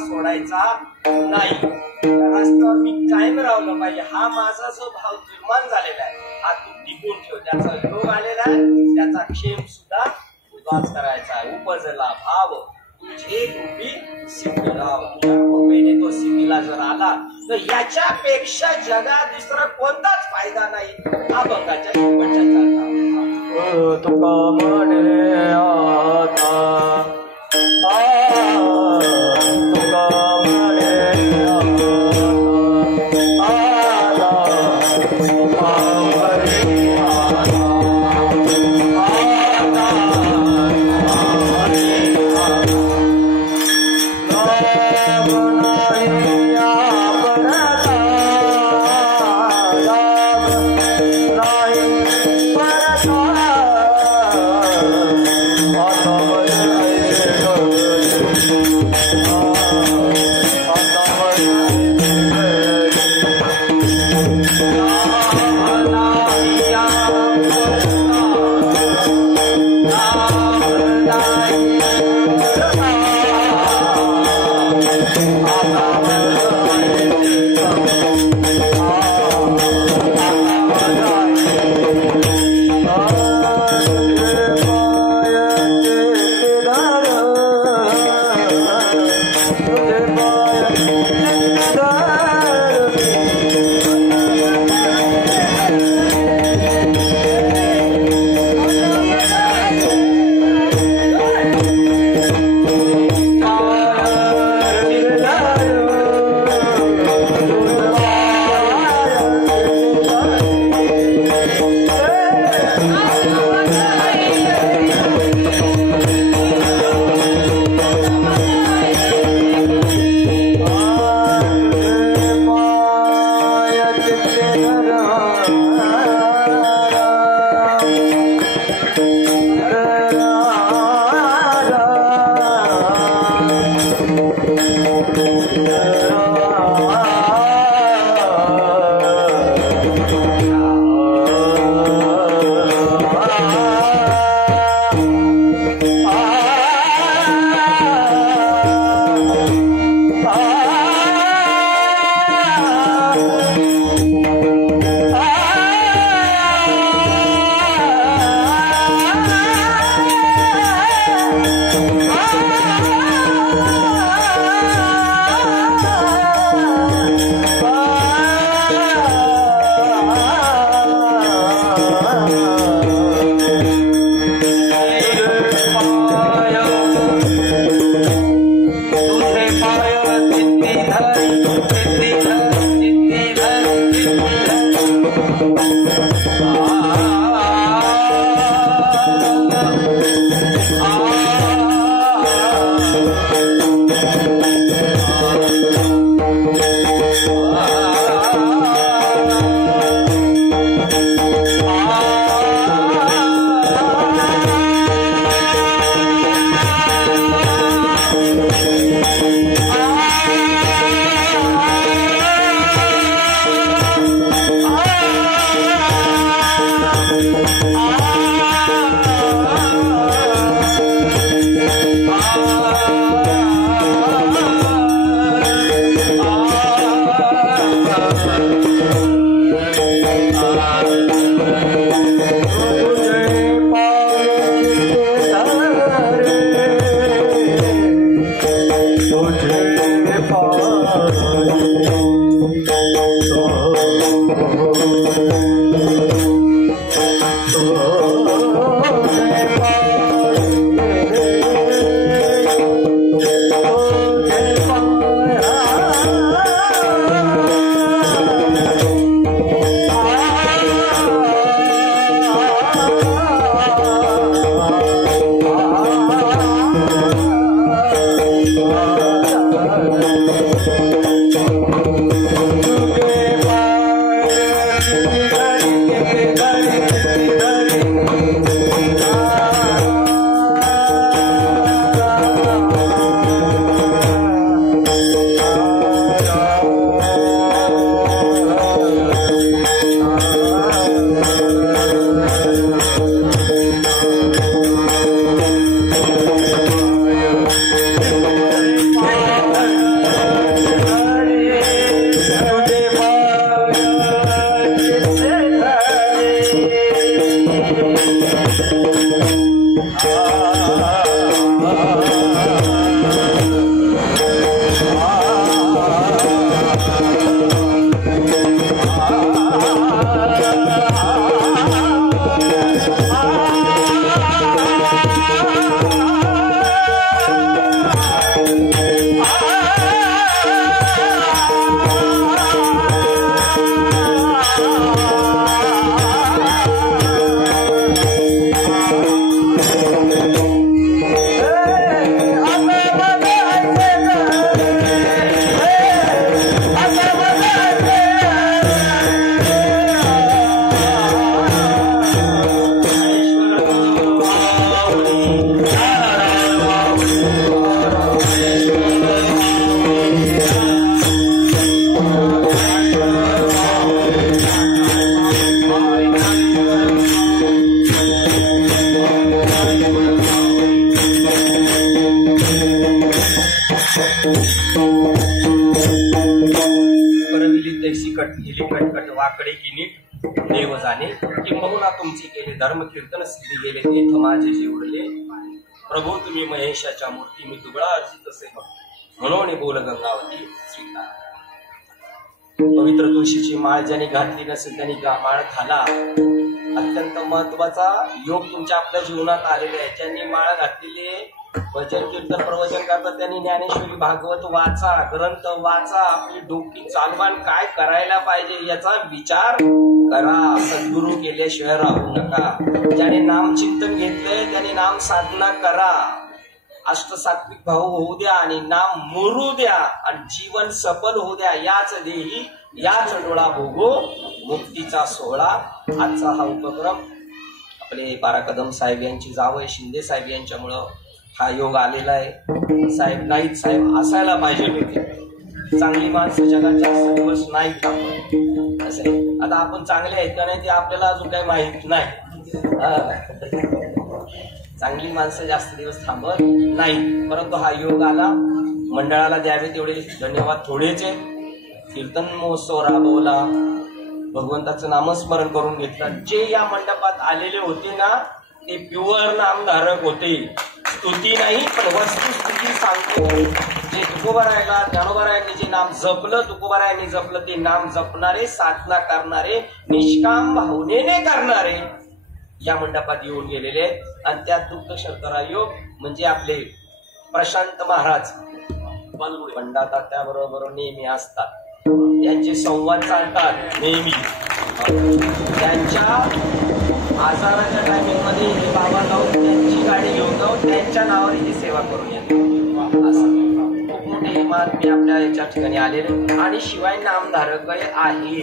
सोडायचा नाही. रस्त्यावर मी कायम राहिलो पाहिजे, हा माझा जो भाव निर्माण झालेला आहे हा तू टिकून ठेव. त्याचा योग आलेला आहे, त्याचा क्षेम सुद्धा उद्वास करायचा आहे. उपजला भाव तुझे कृपी सिद्धीराव. तुझ्या कृपेने तो सिद्धीला जर आला तर याच्यापेक्षा जगात दुसरा कोणताच फायदा नाही. अभंगाच्या शेवटच्या चरणावर तुका म्हणे आता वाकडे की नीट देव जाणे किंबहुना तुमची केले धर्म कीर्तन सिद्धी गेले तीर्थ माझे जेवढले प्रभू तुम्ही महेशाच्या मूर्ती मी दुबळा अर्जित असे म्हणून बोल गंगावती स्वीकार. पवित्र तुळशीची माळ ज्यांनी घातली नसेल त्यांनी माळ घाला. अत्यंत महत्वाचा योग तुमच्या आपल्या जीवनात आलेला आहे. ज्यांनी माळ घातलेली आहे भजन कीर्तन प्रवचन करतात त्यांनी ज्ञानेश्वरी भागवत वाचा, ग्रंथ वाचा, आपली डोकी चालवान काय करायला पाहिजे याचा विचार करा. सद्गुरू केल्याशिवाय राहू नका. ज्याने नाम चिंतन घेतलंय त्याने नाम साधना करा. अष्टसात्विक भाव होऊ द्या आणि नाम मोरू द्या आणि जीवन सफल होऊ द्या. याच देही याच डोळा भोगो मुक्तीचा सोहळा. आजचा हा उपक्रम आपले 12 कदम साहेब यांची जावं शिंदे साहेब यांच्यामुळं हा योग आलेला आहे. साहेब नाहीत, साहेब असायला पाहिजे होते. चांगली माणसं जगात जास्त दिवस नाही थांबत असे. आता आपण चांगले आहेत का नाही ते आपल्याला अजून काही माहित नाही. चांगली माणसं जास्त दिवस थांबत नाही, परंतु हा योग आला. मंडळाला द्यावे तेवढे धन्यवाद थोडेच आहे. कीर्तन महोत्सव राबवला, भगवंताचं नामस्मरण करून घेतलं. जे या मंडपात आलेले होते ना ते प्युअर नामधारक होते. स्तुती नाही पण वस्तुस्थिती सांगतो. जे तुकोबारायला ज्ञानोबारायांनी जे नाम जपलं, तुकोबारायांनी जपलं ते नाम जपणारे, साधना करणारे, निष्काम भावनेने करणारे या मंडपात येऊन गेलेले. आणि त्यात दुग्ध शर्करा योग म्हणजे आपले प्रशांत महाराज पंडात त्याबरोबर नेहमी असतात. त्यांचे संवाद चालतात नेहमी. त्यांच्या आजाराच्या टायमिंग मध्ये बाबा जाऊन त्यांची गाडी घेऊन जाऊन त्यांच्या नावावर ही सेवा करून येतो. असं खूप मोठे महात्मे आपल्या याच्या ठिकाणी आलेले आणि शिवाय नामधारक आहे.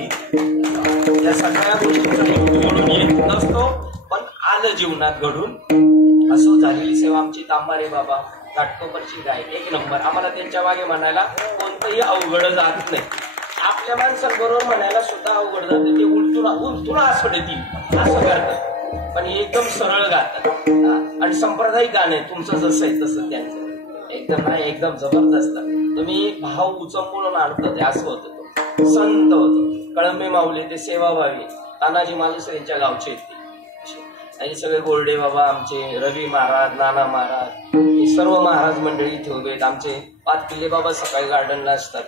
या सगळ्या गोष्टी घडून येत नसतो पण आलं जीवनात घडून. असो झालेली सेवा आमची तांबारे बाबा घाटकोपरची गाय एक नंबर. आम्हाला त्यांच्या मागे म्हणायला कोणतंही अवघड जात नाही. आपल्या माणसांबरोबर म्हणायला सुद्धा अवघड जाते. ते उलटून असं देतील असं करतात पण एकदम सरळ गातात. आणि सांप्रदायिक गाणं आहे तुमचं जसं आहे तसं त्यांचं. एकदम नाही एकदम जबरदस्त. तुम्ही भाव उचंबळून आणत ते असं होतं. तो संत होते कळंबे माऊली ते सेवाभावी तानाजी मालुसरेंच्या गावचे आहेत ते. आणि सगळे गोल्डे बाबा आमचे रवी महाराज नाना महाराज हे सर्व महाराज मंडळी इथे उभे आहेत. आमचे 5 किल्ले बाबा सकाळी गार्डनला असतात.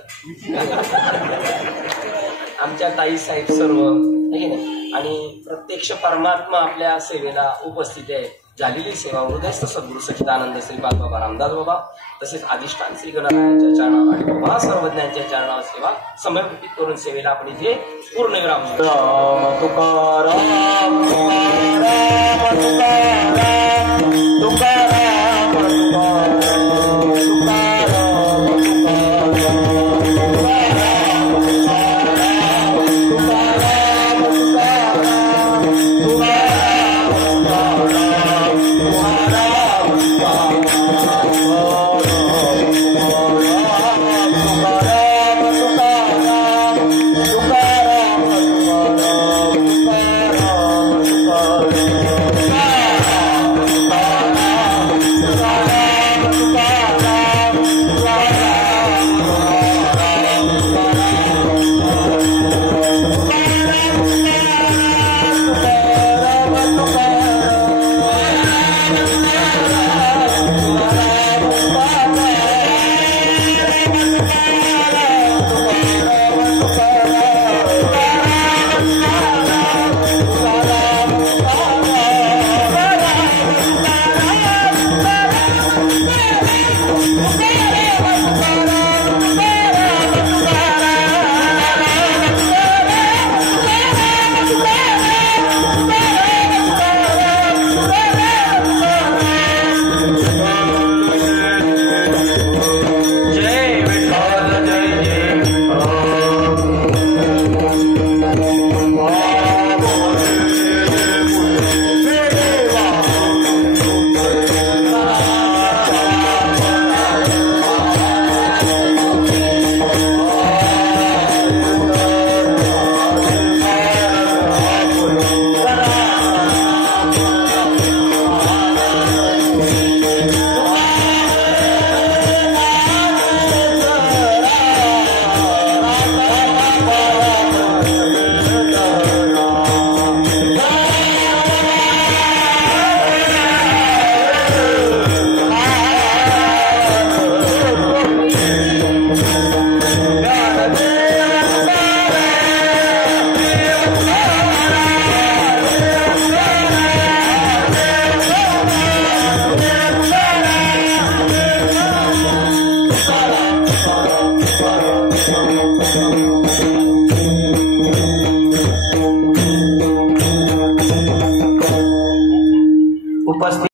आमच्या ताई साहेब सर्व नाही. आणि प्रत्यक्ष परमात्मा आपल्या सेवेला उपस्थित आहे. झालेली सेवा हृदयस्थ सद्गुरू सच्चिदानंद श्रीपाद बाबा रामदास बाबा तसेच अधिष्ठान श्री गणरायांच्या चरणावर आणि बाबा सर्वज्ञांच्या चरणावर सेवा समर्पित करून सेवेला आपण इथे पूर्णविराम देऊ. राम तुकाराम तुकाराम तुकाराम तुकाराम